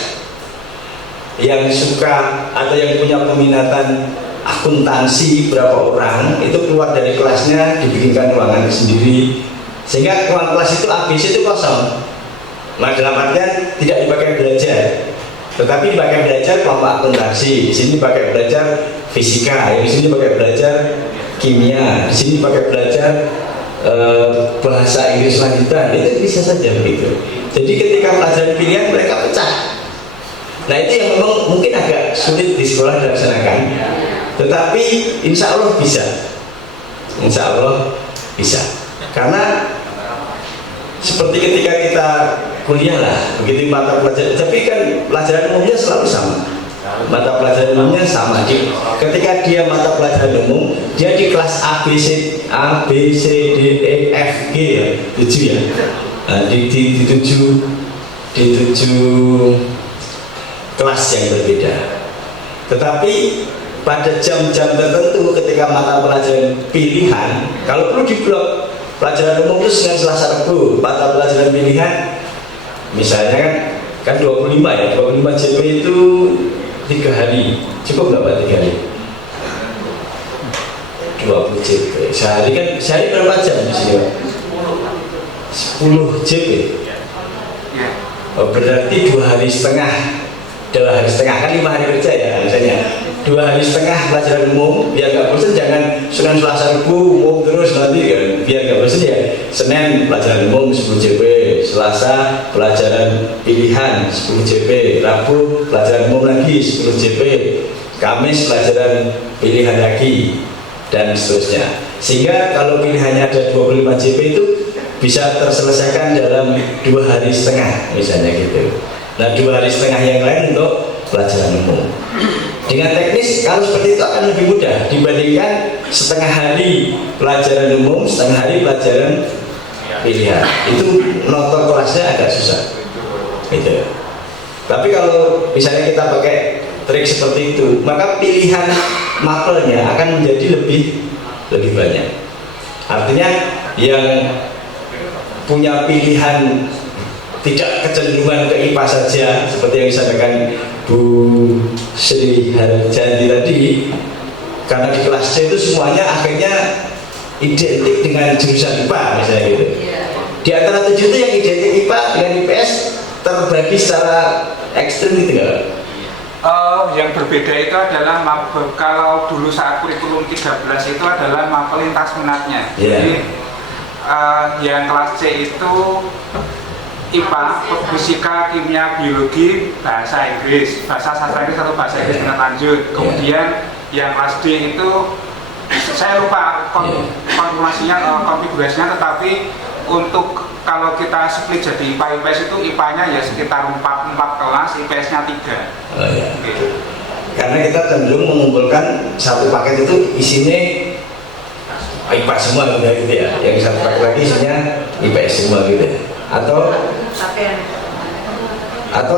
Yang suka atau yang punya peminatan akuntansi berapa orang itu keluar dari kelasnya, dibikinkan ruangan sendiri, sehingga ruang kelas itu ABC itu kosong. Nah, dalam artian tidak dipakai belajar, tetapi dipakai belajar kelompok akuntansi. Di sini dipakai belajar fisika, di sini dipakai belajar kimia, di sini dipakai belajar bahasa Inggris lanjutan. Itu bisa saja begitu. Jadi ketika pelajaran pilihan mereka pecah. Nah, itu yang memang mungkin agak sulit di sekolah dilaksanakan, tetapi insya Allah bisa. Insya Allah bisa. Karena seperti ketika kita kuliah lah, begitu mata pelajaran, tapi kan pelajaran umumnya selalu sama. Mata pelajaran umumnya sama. Ketika dia mata pelajaran umum, dia di kelas A, B, C, D, E, F, G ya, 7 ya. di tujuh kelas yang berbeda. Tetapi pada jam-jam tertentu ketika mata pelajaran pilihan, kalau perlu di blok pelajaran umum itu Senin, Selasa, Rabu, mata pelajaran pilihan misalnya kan 25 ya, 25 JP itu 3 hari, cukup nggak Pak 3 hari? 20 JP, sehari berapa jam di sini Pak? 10 JP. Oh, berarti 2 hari setengah kan 5 hari kerja ya misalnya 2 hari setengah pelajaran umum, biar nggak bosan jangan Senin, Selasa, Rabu umum terus nanti kan, biar nggak bosan ya Senin pelajaran umum 10 JP, Selasa pelajaran pilihan 10 JP, Rabu pelajaran umum lagi 10 JP, Kamis pelajaran pilihan lagi dan seterusnya, sehingga kalau pilihannya ada 25 JP itu bisa terselesaikan dalam 2 hari setengah misalnya gitu. Nah 2 hari setengah yang lain untuk pelajaran umum. Dengan teknis kalau seperti itu akan lebih mudah dibandingkan setengah hari pelajaran umum, setengah hari pelajaran pilihan. Itu notor kelasnya agak susah gitu. Tapi kalau misalnya kita pakai trik seperti itu, maka pilihan mapelnya akan menjadi lebih banyak. Artinya yang punya pilihan tidak kecenderungan ke IPA saja seperti yang disampaikan Bu Sri Harjanti tadi, karena di kelas C itu semuanya akhirnya identik dengan jurusan IPA misalnya gitu. Di antara 7 itu yang identik IPA dengan IPS terbagi secara ekstrim gitu nggak? Yang berbeda itu adalah kalau dulu saat kurikulum 13 itu adalah mapel lintas minatnya. Jadi yang kelas C itu IPA, fisika, kimia, biologi, bahasa Inggris, bahasa sastra Inggris atau bahasa Inggris minat lanjut. Kemudian yang kelas D itu saya lupa konfigurasinya, tetapi untuk kalau kita split jadi IPA IPS itu IPA-nya ya sekitar 4 kelas, IPS-nya 3. Oh, iya. Gitu. Karena kita cenderung mengumpulkan satu paket itu isinya IPA semua gitu ya. Yang satu paket lagi isinya IPS semua gitu. Atau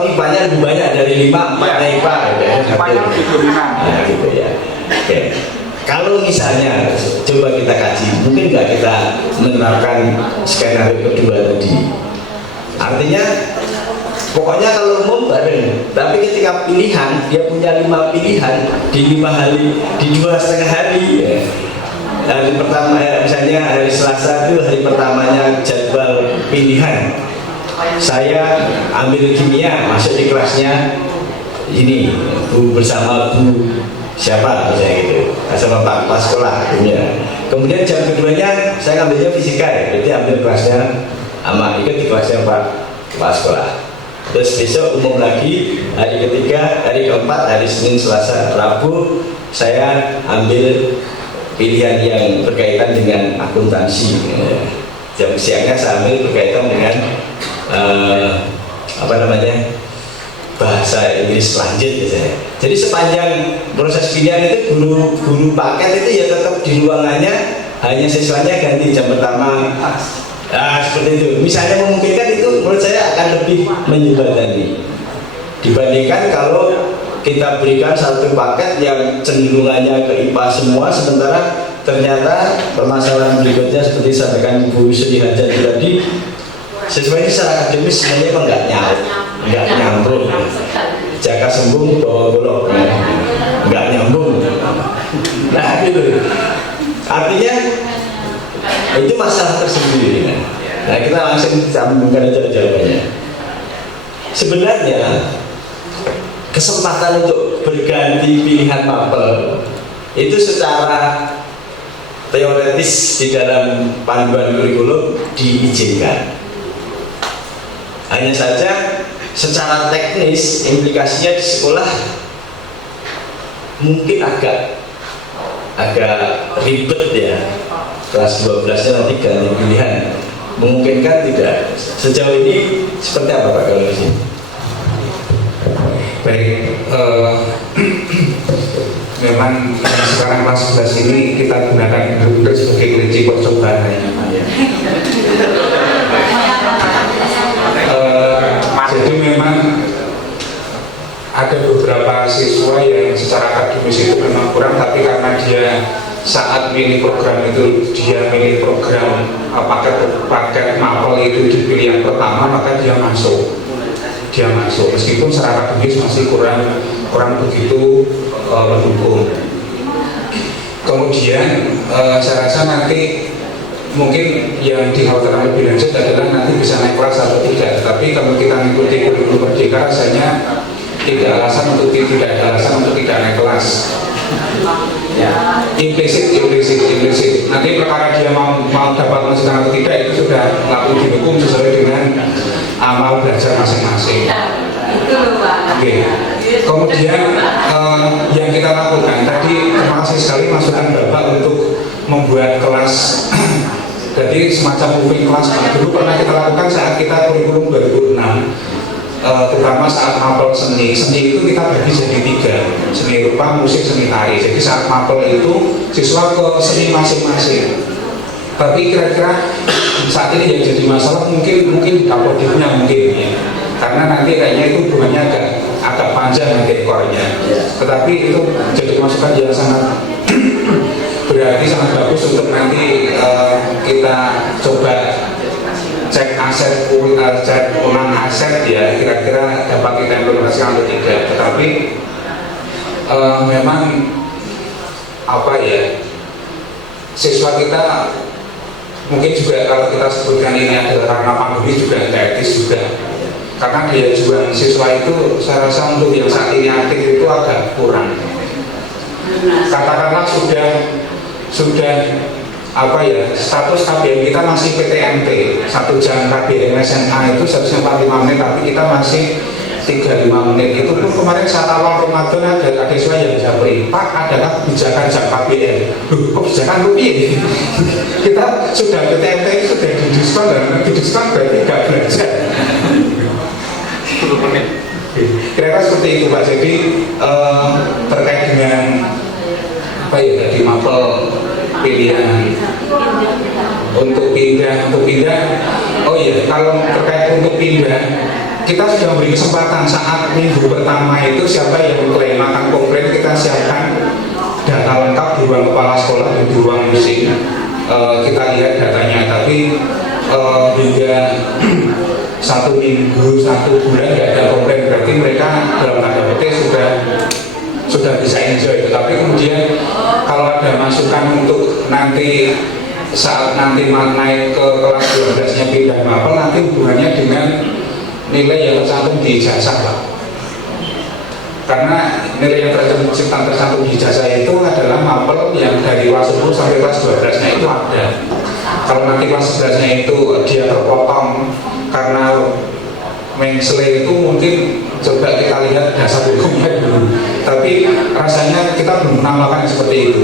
IPA-nya lebih banyak dari 5, 4-nya IPA gitu ya. IPA-nya lebih dominan. Nah, gitu ya. Oke. Kalau misalnya coba kita kaji, mungkin nggak kita menerapkan skenario kedua tadi. Artinya pokoknya kalau umum bareng, tapi ketika pilihan dia punya 5 pilihan di 5 hari, di 2,5 hari ya. Hari pertama misalnya hari Selasa itu hari pertamanya jadwal pilihan. Saya ambil kimia, masuk di kelasnya ini Bu bersama Bu siapa misalnya gitu, sama Pak Kepala Sekolah kimia. Kemudian jam keduanya saya ngambilnya fisika ya, berarti ambil kelasnya sama ikut di kelasnya Pak Kepala Sekolah. Terus besok umum lagi, hari ketiga, hari keempat, hari Senin, Selasa, Rabu saya ambil pilihan yang berkaitan dengan akuntansi. Jam siangnya saya ambil berkaitan dengan bahasa Inggris lanjut misalnya. Jadi sepanjang proses pilihan itu guru paket itu ya tetap di ruangannya, hanya siswanya ganti jam pertama. Seperti itu. Misalnya memungkinkan itu menurut saya akan lebih menjembatani dibandingkan kalau kita berikan satu paket yang cenderungannya ke IPA semua, sementara ternyata permasalahan berikutnya seperti disampaikan Bu Sri Harjanti tadi, siswa ini secara akademis sebenarnya emang nggak nyambung. Jaka sembung bawa golok, nggak nyambung. Nah gitu. Artinya itu masalah tersendiri. Nah kita langsung sambungkan aja jawabannya. Sebenarnya kesempatan untuk berganti pilihan mapel itu secara teoretis di dalam panduan kurikulum diizinkan. Hanya saja secara teknis implikasinya di sekolah mungkin agak ribet ya. Kelas 12-nya nanti ganti pilihan, memungkinkan tidak? Sejauh ini seperti apa Pak kalau di sini? Baik, memang sekarang kelas 11 ini kita gunakan benar-benar sebagai kelinci percobaan ya. memang ada beberapa siswa yang secara akademis itu memang kurang, tapi karena dia saat milih program itu dia milih program paket mapel itu di pilihan pertama, maka dia masuk meskipun secara akademis masih kurang begitu mendukung. Kemudian saya rasa nanti mungkin yang dikhawatirkan lebih lanjut adalah nanti bisa naik kelas atau tidak. Tapi kalau kita mengikuti kurikulum Merdeka, rasanya tidak ada alasan untuk tidak naik kelas. Ya, implisit. Nanti perkara dia mau dapat masukan atau tidak itu sudah lalu didukung sesuai dengan amal belajar masing-masing. Oke. Kemudian yang kita lakukan tadi, terima kasih sekali masukan Bapak untuk membuat kelas. Jadi semacam moving kelas. Dulu pernah kita lakukan saat kita kurikulum 2006. Terutama saat mapel seni itu kita bagi jadi 3, seni rupa, musik, seni tari. Jadi saat mapel itu siswa ke seni masing-masing. Tapi kira-kira saat ini yang jadi masalah mungkin kapodiknya mungkin ya, karena nanti kayaknya itu hubungannya agak panjang nanti ekornya. Tetapi itu jadi masukan yang sangat berarti sangat bagus untuk nanti kita coba cek ulang aset ya, kira-kira dapat kita implementasikan atau tidak. Tetapi memang apa ya, siswa kita mungkin juga kalau kita sebutkan ini adalah karena pandemi juga tidak etis juga, karena daya juang siswa itu saya rasa untuk yang saat ini aktif itu agak kurang. Katakanlah sudah apa ya, status KBM kita masih PTMT, 1 jam KBM SMA itu seharusnya 45 menit, tapi kita masih 35 menit. Itu pun kemarin saat awal Ramadan ada siswa yang japri, Pak, adakah kebijakan jam KBM? Kok kebijakan rupiah? Kita sudah PTMT sudah didiskon, dan didiskon berarti nggak belajar. 10 menit. Kira-kira seperti itu Pak. Jadi terkait dengan apa ya tadi mapel pilihan untuk pindah. Oh iya, kalau terkait untuk pindah, kita sudah memberi kesempatan saat minggu pertama itu siapa yang mengklaim akan komplain, kita siapkan data lengkap di ruang kepala sekolah dan di ruang musik. Kita lihat datanya, tapi hingga 1 minggu 1 bulan nggak ada komplain, berarti mereka dalam tanda petik sudah bisa enjoy. Tapi kemudian kalau ada masukan untuk nanti saat nanti naik ke kelas 12-nya pindah mapel, nanti hubungannya dengan nilai yang tercantum di ijazah Pak. Karena nilai yang tercantum di ijazah itu adalah mapel yang dari kelas 10 sampai kelas 12-nya itu ada. Kalau nanti kelas 11-nya itu dia terpotong karena mengsle itu, mungkin coba kita lihat dasar hukumnya dulu. Tapi rasanya kita belum pernah melakukan seperti itu.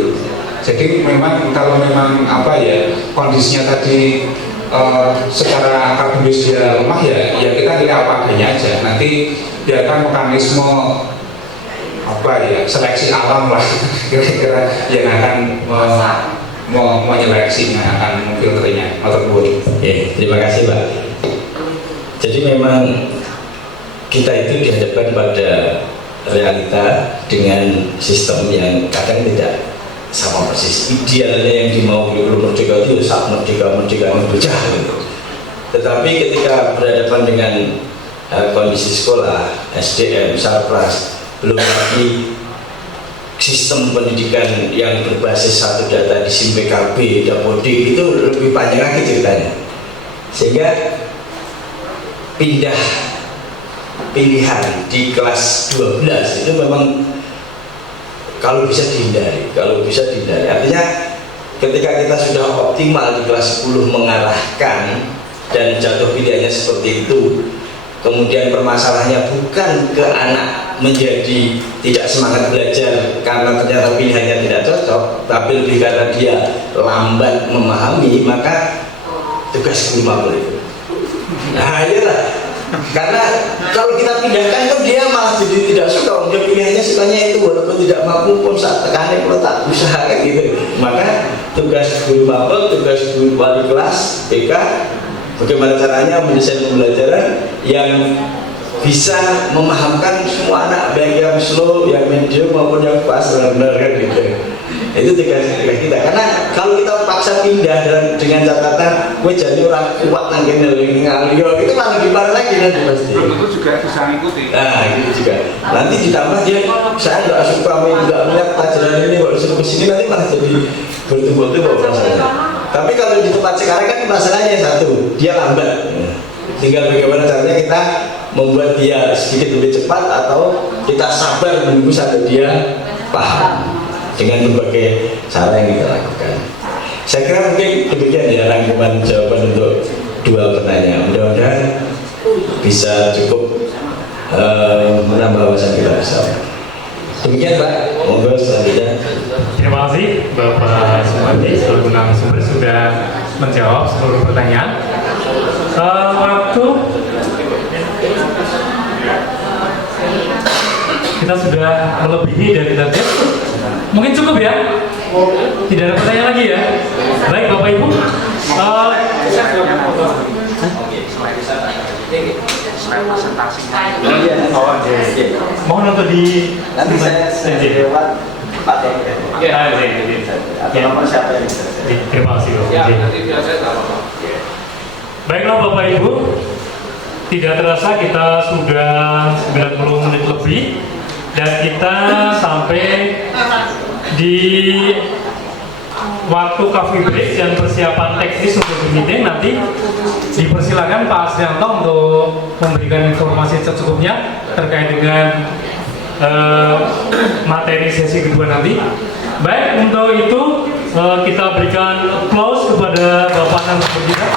Jadi memang kalau memang apa ya, kondisinya tadi secara akademis dia lemah ya kita nilai apa adanya aja. Nanti biarkan mekanisme apa ya, seleksi alam lah kira-kira yang akan menyeleksinya, akan memfilternya atau buat. Terima kasih Pak. Jadi memang kita itu dihadapkan pada realita dengan sistem yang kadang tidak sama persis. Idealnya yang dimau kurikulum Merdeka itu saat merdeka bocah gitu. Tetapi ketika berhadapan dengan kondisi sekolah, SDM, sarpras, belum lagi sistem pendidikan yang berbasis satu data di SIM PKB, Dapodik, itu lebih panjang lagi ceritanya. Sehingga pindah pilihan di kelas 12 itu memang kalau bisa dihindari. Artinya ketika kita sudah optimal di kelas 10 mengarahkan dan jatuh pilihannya seperti itu, kemudian permasalahannya bukan ke anak menjadi tidak semangat belajar karena ternyata pilihannya tidak cocok, tapi lebih karena dia lambat memahami, maka tugas guru mapel itu. Nah iyalah, karena kalau kita pindahkan kan dia malah jadi tidak suka, dia pilihannya sukanya itu, walaupun tidak mampu pun saat tekanan kalau tak usahakan gitu. Maka tugas guru mapel, tugas guru wali kelas BK, bagaimana caranya mendesain pembelajaran yang bisa memahamkan semua anak, baik yang slow, yang medium maupun yang fast, benar-benar kan gitu. Itu tugas kita. Karena kalau kita paksa pindah dengan catatan, gue jadi orang kuat nanti ngalio, itu malah gimana lagi nanti pasti. Belum tentu juga bisa ngikuti. Nah, gitu juga. Nanti ditambah dia, saya nggak suka nggak melihat pelajaran ini, kalau suruh kesini nanti malah jadi bertumpuk-tumpuk masalahnya. Tapi kalau di tempat sekarang kan masalahnya satu, dia lambat. Tinggal bagaimana caranya kita membuat dia sedikit lebih cepat atau kita sabar menunggu sampai dia paham dengan berbagai cara yang kita lakukan. Saya kira mungkin demikian ya rangkuman jawaban untuk dua pertanyaan. Mudah-mudahan bisa cukup menambah wawasan kita bersama. Demikian Pak, monggo selanjutnya. Terima kasih Bapak Sumardi seluruh narasumber sudah menjawab seluruh pertanyaan. Waktu kita sudah melebihi dari target. Mungkin cukup ya? Tidak ada pertanyaan lagi ya? Baik Bapak Ibu. Mohon untuk di nanti saya lewat Pak atau nomor siapa yang bisa. Terima kasih Bapak. Baiklah Bapak Ibu, tidak terasa kita sudah 90 menit lebih dan kita sampai di waktu coffee break dan persiapan teknis untuk meeting. Nanti dipersilakan Pak Asrianto untuk memberikan informasi secukupnya terkait dengan materi sesi kedua nanti. Baik, untuk itu kita berikan applause kepada Bapak narasumber kita.